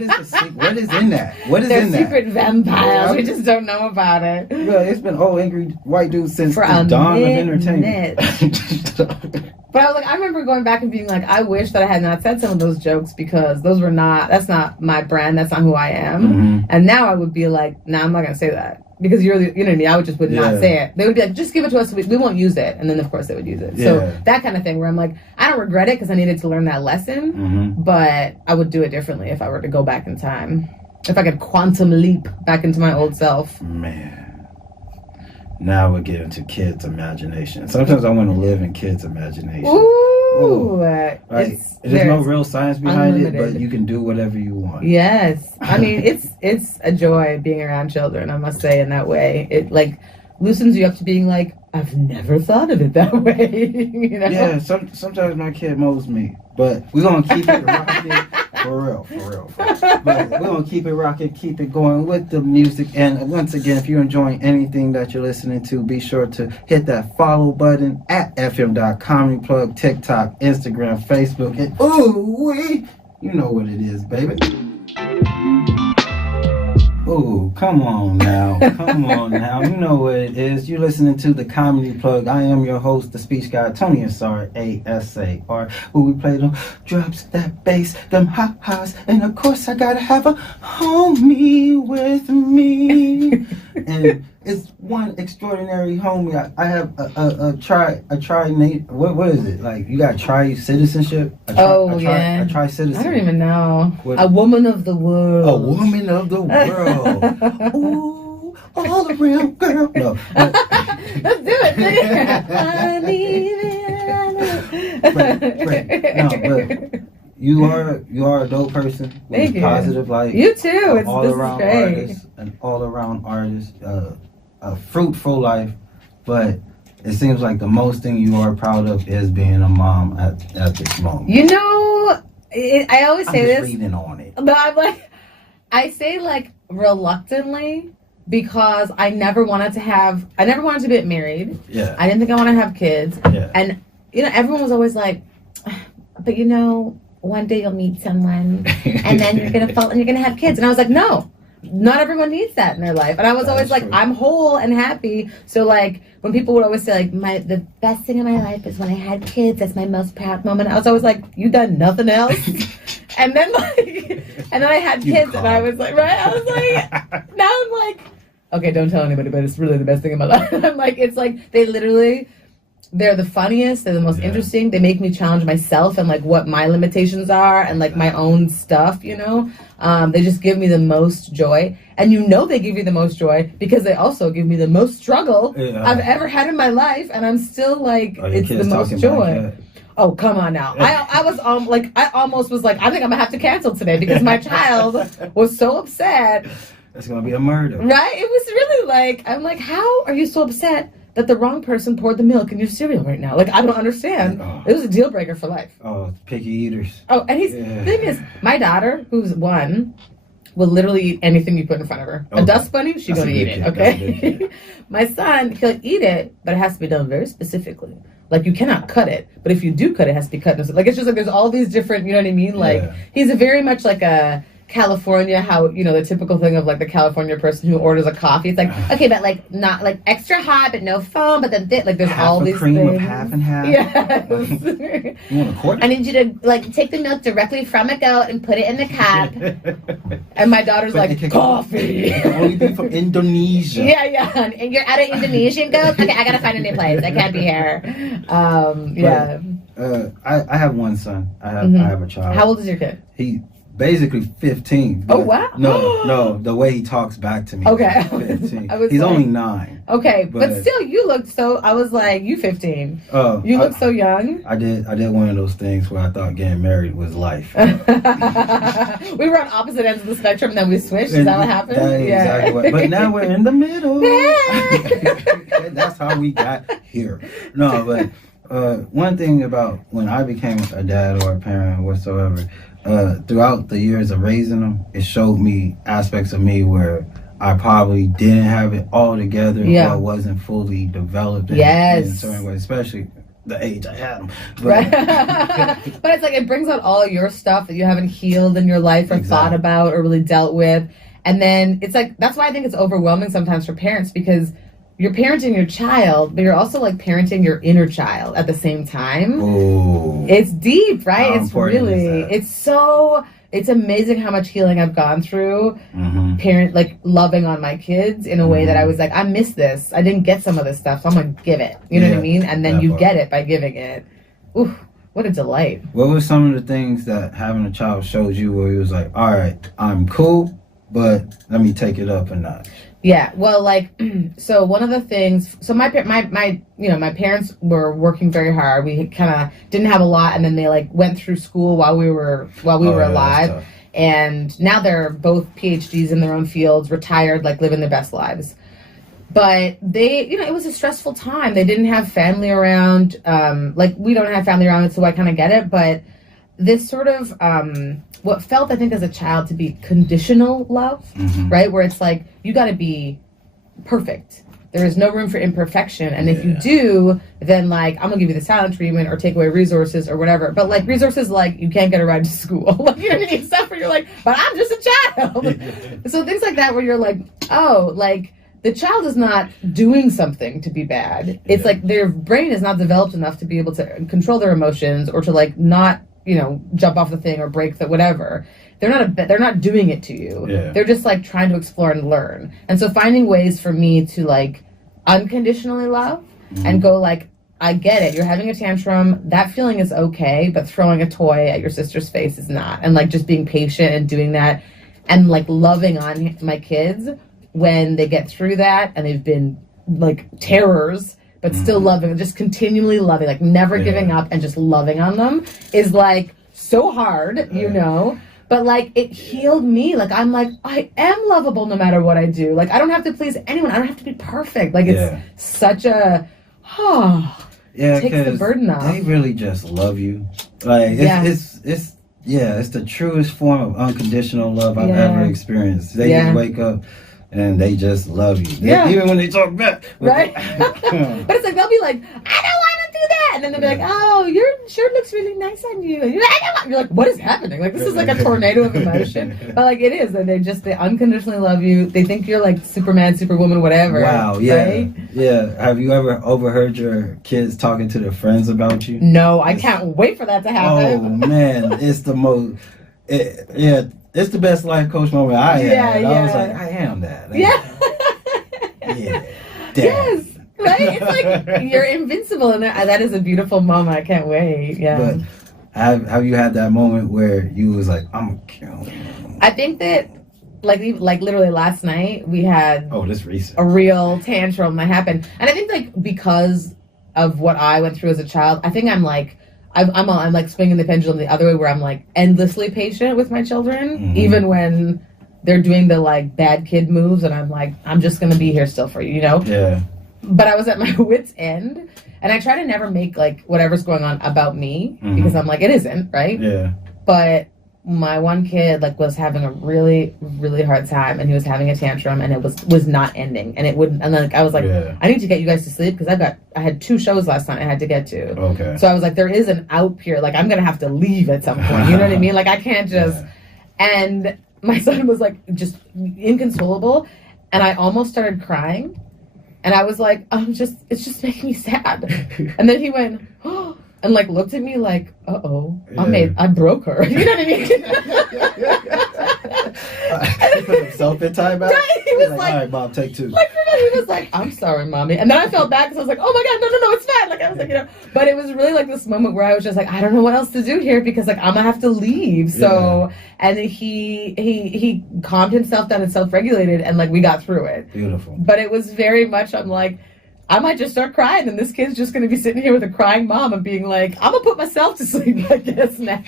is in that? What is in that? They're secret vampires. We just don't know about it. Well, it's been old angry white dudes since the dawn of entertainment. But I was like, I remember going back and being like, I wish that I had not said some of those jokes because that's not my brand. That's not who I am. Mm-hmm. And now I would be like, nah, I'm not going to say that. Because you know what I mean? I would not say it. They would be like, just give it to us. We won't use it. And then, of course, they would use it. So that kind of thing where I'm like, I don't regret it because I needed to learn that lesson. Mm-hmm. But I would do it differently if I were to go back in time. If I could quantum leap back into my old self. Man. Now we're getting to kids' imagination. Sometimes I want to live in kids' imagination. Ooh. Right? There's no real science behind it, but you can do whatever you want. Yes. I mean, it's a joy being around children, I must say, in that way. It, like, loosens you up to being like, I've never thought of it that way. You know? Yeah, sometimes my kid mows me, but we're going to keep it rocking. For real. But we're going to keep it rocking, keep it going with the music. And once again, if you're enjoying anything that you're listening to, be sure to hit that follow button at fm.comedyplug, TikTok, Instagram, Facebook, and you know what it is, baby. Ooh, come on now. You know what it is. You're listening to the Comedy Plug. I am your host, the speech guy, Tony Asar, Asar, where we play them drops, that bass, them ha-has, and of course I gotta have a homie with me. And it's one extraordinary homie. I have a what is it? Like, you got citizenship? A tri citizen. I don't even know. A woman of the world. A woman of the world. Ooh, all around girl. No. Let's do it. I need it. But you are a dope person with a positive life. You too. An all around artist, a fruitful life, but it seems like the most thing you are proud of is being a mom at this moment. You know, I always say this. I'm just reading on it. But I'm like, I say like reluctantly because I never wanted to get married. Yeah. I didn't think I want to have kids. Yeah. And you know, everyone was always like, but you know, one day you'll meet someone and then you're gonna fall and you're gonna have kids. And I was like, no. Not everyone needs that in their life. And I was always like, true. I'm whole and happy. So like when people would always say like the best thing in my life is when I had kids, that's my most proud moment. I was always like, you done nothing else? And then I had kids and I was like, right? I was like, now I'm like, okay, don't tell anybody, but it's really the best thing in my life. I'm like, it's like they're the funniest, they're the most interesting. They make me challenge myself and like what my limitations are and like my own stuff, you know? They just give me the most joy. And you know they give you the most joy because they also give me the most struggle I've ever had in my life. And I'm still like, it's the most joy. Oh, come on now. I was I almost was like, I think I'm gonna have to cancel today because my child was so upset. That's gonna be a murder. Right? It was really like, I'm like, how are you so upset that the wrong person poured the milk in your cereal right now? Like, I don't understand. It was a deal breaker for life. Oh, picky eaters. Oh, and the thing is, my daughter, who's 1, will literally eat anything you put in front of her. Okay. A dust bunny, she's going to eat it, okay? My son, he'll eat it, but it has to be done very specifically. Like, you cannot cut it, but if you do cut it, it has to be cut. Like, it's just like there's all these different, you know what I mean? Like, he's a very much like a California, how, you know, the typical thing of like the California person who orders a coffee. It's like, okay, but like not like extra hot, but no foam, but then like there's half all these cream things. Of half and half. Yes. You want a quarter? I need you to like take the milk directly from a goat and put it in the cup. And my daughter's like, coffee. It can only be from Indonesia. Yeah. And you're out of Indonesian goats? Okay, I gotta find a new place. I can't be here. Yeah. I have one son. I have a child. How old is your kid? basically 15. Oh, wow. No, the way he talks back to me. Okay. 15. I was He's like, only 9. Okay, but still, you looked so. I was like, you 15. Oh, you look so young. I did one of those things where I thought getting married was life. We were on opposite ends of the spectrum, and then we switched. Is that what happened? That is exactly what. But now we're in the middle. That's how we got here. No, but one thing about when I became a dad or a parent or whatsoever, throughout the years of raising them, it showed me aspects of me where I probably didn't have it all together, or wasn't fully developed in a certain way, especially the age I had them. Right. But it's like it brings out all your stuff that you haven't healed in your life or thought about or really dealt with. And then it's like, that's why I think it's overwhelming sometimes for parents, because you're parenting your child, but you're also like parenting your inner child at the same time. Ooh. It's deep, right? How It's really, it's amazing how much healing I've gone through loving on my kids in a way that I was like, I miss this. I didn't get some of this stuff, so I'm going to give it. You know what I mean? And then you get it by giving it. Ooh, what a delight. What were some of the things that having a child showed you where he was like, all right, I'm cool, but let me take it up a notch? Yeah, well, like, so one of the things, so my parents were working very hard. We kind of didn't have a lot, and then they like went through school while we were alive, and now they're both PhDs in their own fields, retired, like living their best lives. But they, it was a stressful time. They didn't have family around, like we don't have family around, so I kind of get it. But this sort of what felt, I think, as a child to be conditional love, right? Where it's like, you got to be perfect. There is no room for imperfection. And if you do, then like, I'm going to give you the silent treatment or take away resources or whatever. But like resources, like you can't get a ride to school. Like, you know what I mean? Stuff where you're like, but I'm just a child. So things like that where you're like, oh, like the child is not doing something to be bad. It's like their brain is not developed enough to be able to control their emotions or to like not, jump off the thing or break the whatever. They're not doing it to you. Yeah. They're just like trying to explore and learn. And so finding ways for me to like unconditionally love and go like, I get it. You're having a tantrum. That feeling is okay, but throwing a toy at your sister's face is not. And like just being patient and doing that and like loving on my kids when they get through that and they've been like terrors, but still loving, just continually loving, like never giving up and just loving on them is like so hard, but like it healed me. Like I'm like, I am lovable no matter what I do. Like I don't have to please anyone. I don't have to be perfect. Like it's such a, it takes the burden off. They really just love you. Like it's the truest form of unconditional love I've ever experienced. They just wake up and they just love you. Even when they talk back. Right? But it's like, they'll be like, I don't want to do that. And then they'll be like, oh, your shirt looks really nice on you. And you're like, what is happening? Like, this is like a tornado of emotion. But like, it is. And they unconditionally love you. They think you're like Superman, Superwoman, whatever. Wow, yeah. Right? Yeah. Have you ever overheard your kids talking to their friends about you? No, I can't wait for that to happen. Oh, man. It's the most... It's the best life coach moment I had. I was like, I am that. Yes, right? It's like you're invincible, and that is a beautiful moment. I can't wait. Yeah. But have you had that moment where you was like, I'm gonna kill him? I think that like literally last night we had this recent a real tantrum that happened, and I think like because of what I went through as a child, I think I'm like swinging the pendulum the other way, where I'm like endlessly patient with my children, even when they're doing the like bad kid moves, and I'm like, I'm just gonna be here still for you, Yeah. But I was at my wit's end, and I try to never make like whatever's going on about me, because I'm like, it isn't, right? Yeah. But my one kid like was having a really, really hard time, and he was having a tantrum, and it was not ending, and it wouldn't. And like I was like, I need to get you guys to sleep, because I had 2 shows last night I had to get to. Okay. So I was like, there is an out period. Like I'm gonna have to leave at some point. You know what I mean? Like I can't just. And my son was like just inconsolable, and I almost started crying, and I was like, it's just making me sad. And then he went, oh. And like looked at me like, I broke her. You know what I mean? He put himself in timeout. Right? He was like, all right, Bob, take 2. Like for he was like, I'm sorry, mommy. And then I felt bad because I was like, oh my God, no, it's not. Like, I was like, but it was really like this moment where I was just like, I don't know what else to do here because like I'm gonna have to leave. So, and he calmed himself down and self-regulated and like we got through it. Beautiful. But it was very much, I'm like, I might just start crying and this kid's just gonna be sitting here with a crying mom and being like, I'm gonna put myself to sleep, I guess now.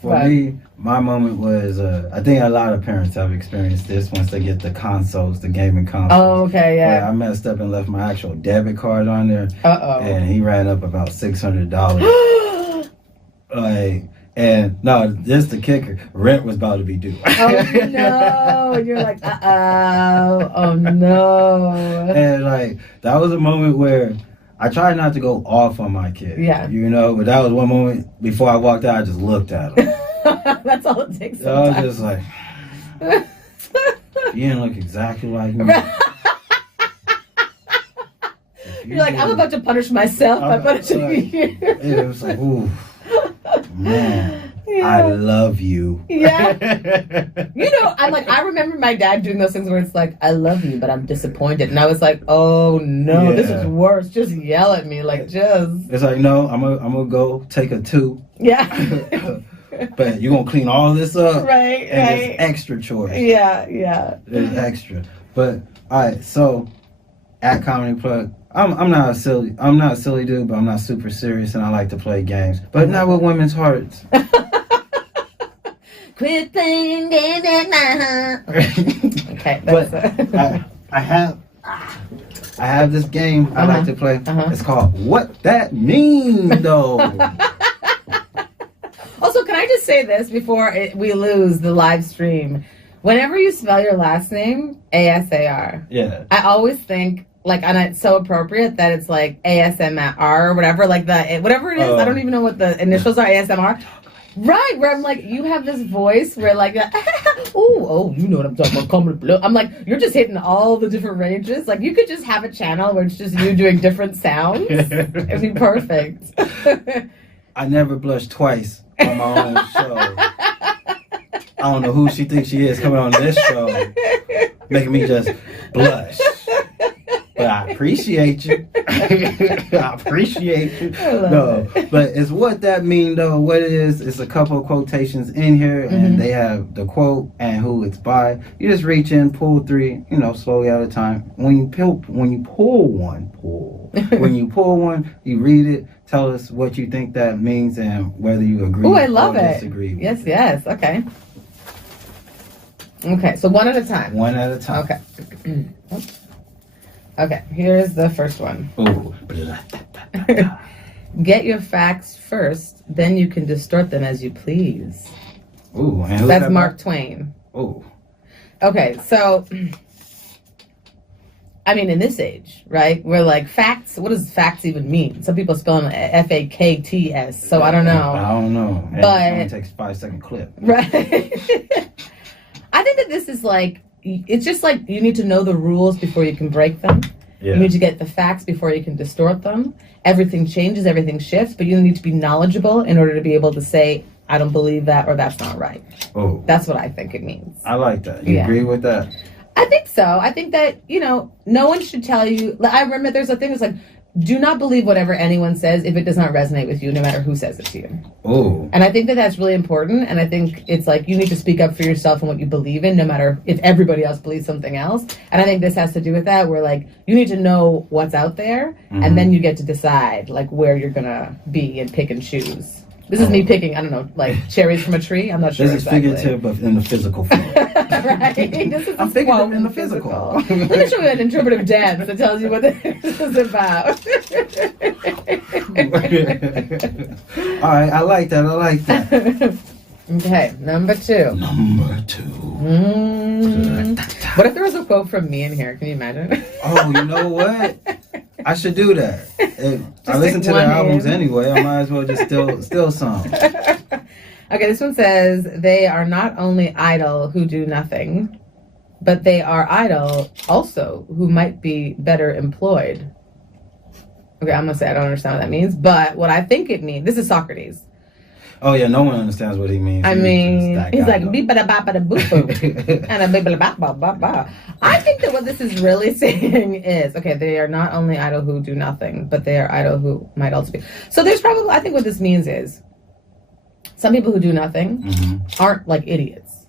For me, my moment was, I think a lot of parents have experienced this once they get the consoles, the gaming consoles. Oh, okay, yeah. Where I messed up and left my actual debit card on there. Uh-oh. And he ran up about $600. Like, and no, just the kicker, rent was about to be due. Oh, no. And you're like, oh, no. And like, that was a moment where I tried not to go off on my kid. Yeah. You know, but that was one moment before I walked out, I just looked at him. That's all it takes. So I was just like, you didn't look exactly like me. You're like, I'm about to punish myself by punishing you. It was like, ooh, man, I love you. Yeah. I'm like, I remember my dad doing those things where it's like, I love you, but I'm disappointed. And I was like, oh no, this is worse. Just yell at me, like just. It's like, no, I'm gonna go take a 2. Yeah. But you're gonna clean all this up. Right, and right. There's extra chores. Yeah. There's extra. But all right, so at Comedy Plug, I'm not a silly dude, but I'm not super serious, and I like to play games, but not with women's hearts. Quit playing games at my heart. Okay, but I have this game I like to play. It's called What That Mean Though. Also, can I just say this before we lose the live stream? Whenever you spell your last name, ASAR. Yeah. I always think, like, and it's so appropriate that it's like ASMR or whatever, like whatever it is. I don't even know what the initials are, ASMR. Right, where I'm like, you have this voice where like, oh, you know what I'm talking about, comedy blue. I'm like, you're just hitting all the different ranges. Like, you could just have a channel where it's just you doing different sounds. It'd be perfect. I never blush twice on my own show. I don't know who she thinks she is coming on this show, making me just blush. But I appreciate you. I appreciate you. No, but it's What That Mean Though. What it is, it's a couple of quotations in here, and they have the quote and who it's by. You just reach in, pull 3, slowly at a time. When you pull one, you read it. Tell us what you think that means and whether you agree I love or it. disagree. Yes. Okay. Okay, so one at a time. One at a time. Okay. Okay, here's the first one. Ooh. Get your facts first, then you can distort them as you please. Ooh, and who's that's that Mark Twain. Ooh. Okay, so I mean, in this age, right? We're like, facts. What does facts even mean? Some people spell them FAKTS. So I don't know. I don't know. But it only takes a 5-second clip. Right. I think that this is like, it's just like you need to know the rules before you can break them. Yeah. You need to get the facts before you can distort them. Everything changes, everything shifts, but you need to be knowledgeable in order to be able to say, I don't believe that, or that's not right. Oh. That's what I think it means. I like that. You agree with that? I think so. I think that, no one should tell you. I remember there's a thing that's like, do not believe whatever anyone says if it does not resonate with you, no matter who says it to you. Oh. And I think that that's really important. And I think it's like you need to speak up for yourself and what you believe in, no matter if everybody else believes something else. And I think this has to do with that, where like you need to know what's out there, and then you get to decide like where you're gonna be and pick and choose. This is me picking, I don't know, like cherries from a tree. I'm not sure. This is figurative, but in the physical form. Right. I'm figuring in the physical. Let me show you an interpretive dance that tells you what this is about. All right, I like that. Okay, number 2. What if there was a quote from me in here? Can you imagine? Oh, you know what? I should do that. I listen to their albums anyway. I might as well just steal some. Okay, this one says, they are not only idle who do nothing, but they are idle also who might be better employed. Okay, I'm going to say I don't understand what that means, but what I think it means, this is Socrates. Oh yeah, no one understands what he means. I mean, he's like beep bada bop bada boop boop and a beep bada bop bop bop bop. I think that what this is really saying is, okay, they are not only idle who do nothing, but they are idle who might also be. So there's probably, I think what this means is, some people who do nothing aren't like idiots.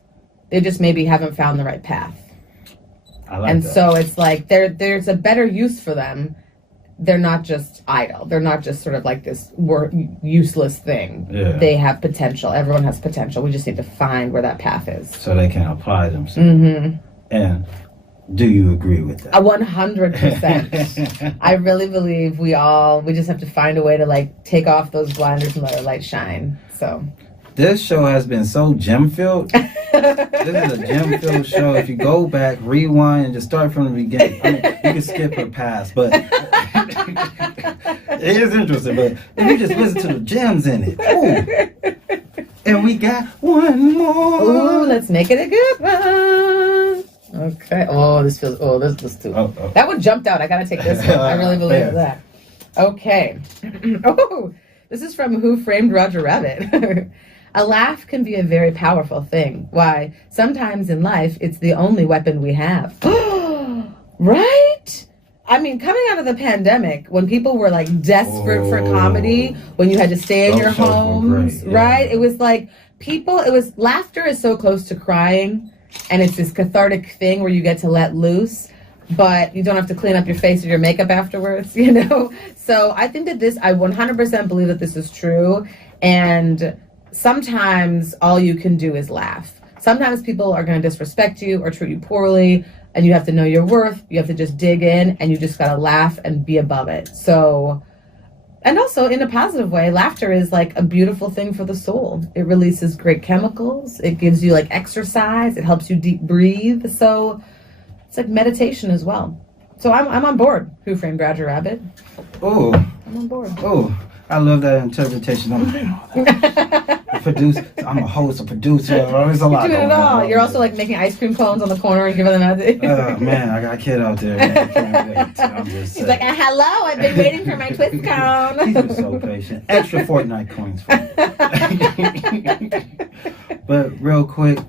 They just maybe haven't found the right path. I like and that. so it's like there's a better use for them. They're not just idle. They're not just sort of like this useless thing. Yeah. They have potential. Everyone has potential. We just need to find where that path is. So they can apply themselves. And do you agree with that? 100%. I really believe we just have to find a way to like take off those blinders and let our light shine. So this show has been so gem-filled. This is a gem-filled show. If you go back, rewind, and just start from the beginning. I mean, you can skip her past, but it is interesting. But if you just listen to the gems in it, ooh. And we got one more. Ooh, let's make it a good one. Okay. Oh, this feels. Oh, this was too. That one jumped out. I gotta take this one. I really believe that. Okay. Oh, this is from Who Framed Roger Rabbit. A laugh can be a very powerful thing. Why? Sometimes in life, it's the only weapon we have. Right? I mean, coming out of the pandemic, when people were like desperate for comedy, when you had to stay in your homes, right? It was like laughter is so close to crying, and it's this cathartic thing where you get to let loose, but you don't have to clean up your face or your makeup afterwards, you know? So I think that I 100% believe that this is true, and sometimes all you can do is laugh. Sometimes people are going to disrespect you or treat you poorly, and you have to know your worth. You have to just dig in, and you just got to laugh and be above it. So, and also in a positive way, laughter is like a beautiful thing for the soul. It releases great chemicals. It gives you like exercise. It helps you deep breathe. So it's like meditation as well. So I'm on board. Who Framed Roger Rabbit? Oh, I'm on board. Oh, I love that interpretation. I'm a host, a producer. There's a lot. You're doing it all. You're also like making ice cream cones on the corner and giving them out. Oh man, I got a kid out there. Man. I can't wait. I'm just He's like, hello, I've been waiting for my twist cone. He's been so patient. Extra Fortnite coins for me. But real quick,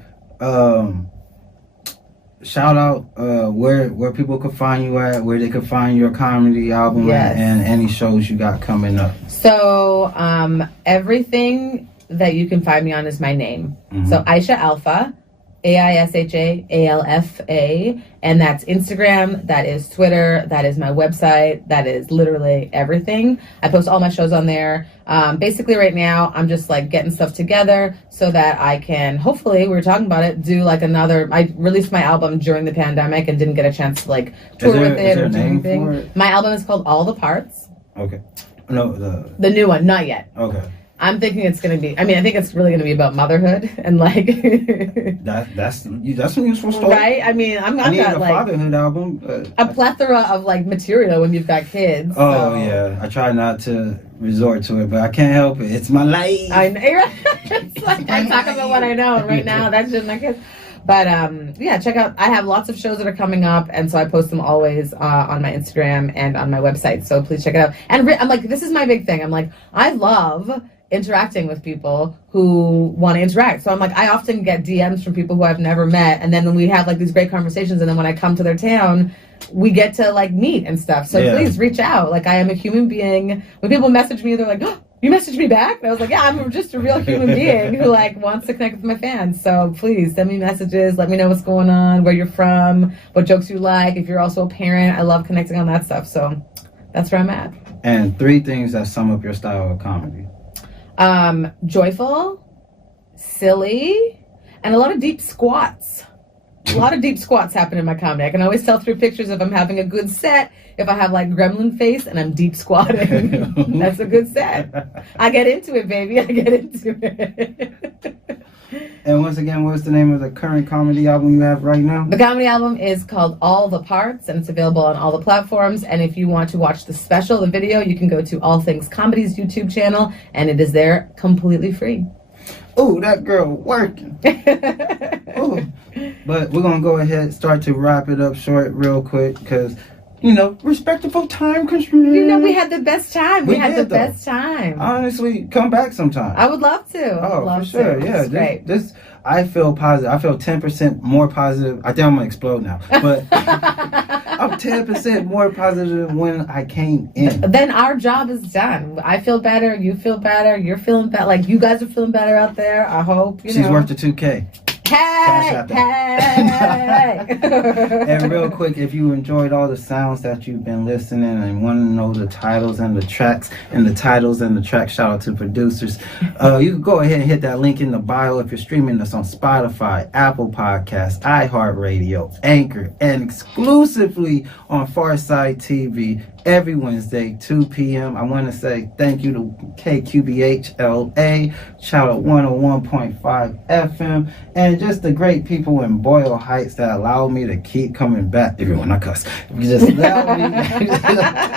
shout out where people could find you at, where they could find your comedy album, and any shows you got coming up. So everything that you can find me on is my name. So Aisha Alfa, Aisha Alfa, and that's Instagram, that is Twitter, that is my website, that is literally everything. I post all my shows on there. Basically right now I'm just like getting stuff together so that I can, hopefully, we were talking about it, do like I released my album during the pandemic and didn't get a chance to like tour with it or do anything. My album is called All the Parts. Okay. No, the new one, not yet. Okay. I'm thinking it's going to be, I think it's really going to be about motherhood and like. that's some useful stuff. Right? I need a fatherhood album. A plethora of like material when you've got kids. Oh, yeah. I try not to resort to it, but I can't help it. It's my life. I know. It's like, I talk about what I know, and right now that's just my kids. But yeah, check out, I have lots of shows that are coming up, and so I post them always on my Instagram and on my website, so please check it out. And I'm like, this is my big thing. I'm like, I love interacting with people who want to interact. So I'm like, I often get DMs from people who I've never met, and then we have like these great conversations, and then when I come to their town, we get to like meet and stuff. So please reach out. Like, I am a human being. When people message me, they're like, oh, you messaged me back? And I was like, yeah, I'm just a real human being who like wants to connect with my fans. So please send me messages. Let me know what's going on, where you're from, what jokes you like. If you're also a parent, I love connecting on that stuff. So that's where I'm at. And 3 things that sum up your style of comedy. Joyful, silly, and a lot of deep squats. A lot of deep squats happen in my comedy. I can always tell through pictures if I'm having a good set, if I have like gremlin face and I'm deep squatting. That's a good set. I get into it, baby. I get into it. And once again, what's the name of the current comedy album you have right now? The comedy album is called All the Parts, and it's available on all the platforms. And if you want to watch the special, the video, you can go to All Things Comedy's YouTube channel, and it is there completely free. Oh, that girl working. Ooh. But we're going to go ahead and start to wrap it up short real quick, because respectable time constraint. We had the best time. We had the best time. Honestly, come back sometime. I would love to. For sure. Yeah, this I feel positive. I feel 10% more positive. I think I'm gonna explode now, but I'm 10% more positive when I came in. Then our job is done. I feel better. You feel better. You're feeling better. Like you guys are feeling better out there. I hope. She's worth the 2K. Hey! And real quick, if you enjoyed all the sounds that you've been listening and want to know the titles and the tracks and the titles and the tracks, shout out to producers. You can go ahead and hit that link in the bio if you're streaming us on Spotify, Apple Podcasts, iHeartRadio, Anchor, and exclusively on Pharcyde TV every Wednesday, 2 p.m. I want to say thank you to KQBH-LA, shout out 101.5 FM, and just the great people in Boyle Heights that allow me to keep coming back. Everyone, I cuss. You just allow me to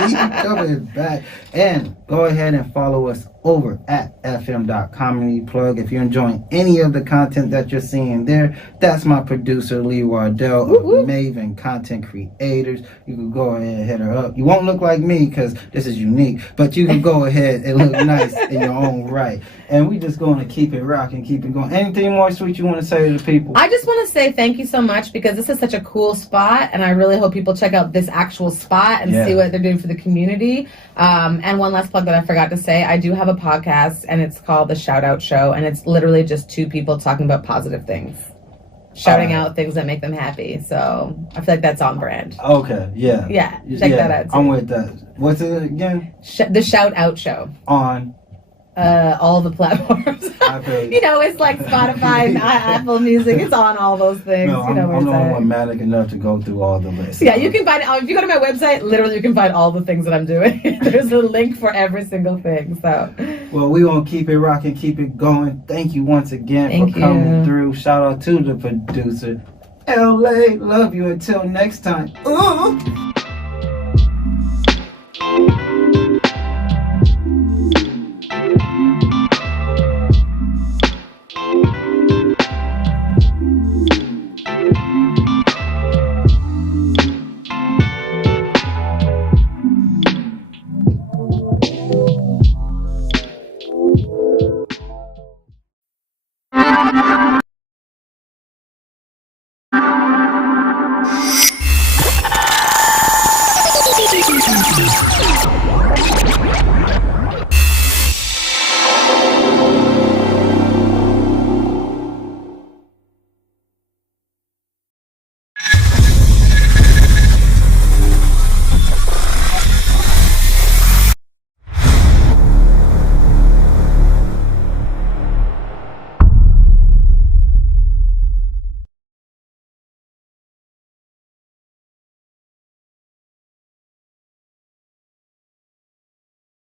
keep coming back. And go ahead and follow us over at fm.comedy plug. If you're enjoying any of the content that you're seeing there, that's my producer, Lee Waddell of Maven Content Creators. You can go ahead and hit her up. You won't look like me because this is unique, but you can go ahead and look nice in your own right. And we just going to keep it rocking, keep it going. Anything more sweet you want to say to the people? I just want to say thank you so much because this is such a cool spot, and I really hope people check out this actual spot and see what they're doing for the community. And one last plug that I forgot to say, I do have a podcast, and it's called The Shout Out Show, and it's literally just two people talking about positive things. Shouting out things that make them happy. So I feel like that's on brand. Okay, yeah. Yeah, check that out too. I'm with that. What's it again? The Shout Out Show. On? All the platforms. It's like Spotify and Apple Music. It's on all those things. No, I'm not romantic enough to go through all the lists. Yeah, you can find if you go to my website, literally you can find all the things that I'm doing. There's a link for every single thing. So well, we gonna keep it rocking, keep it going. Thank you once again for coming through. Shout out to the producer. LA, love you until next time.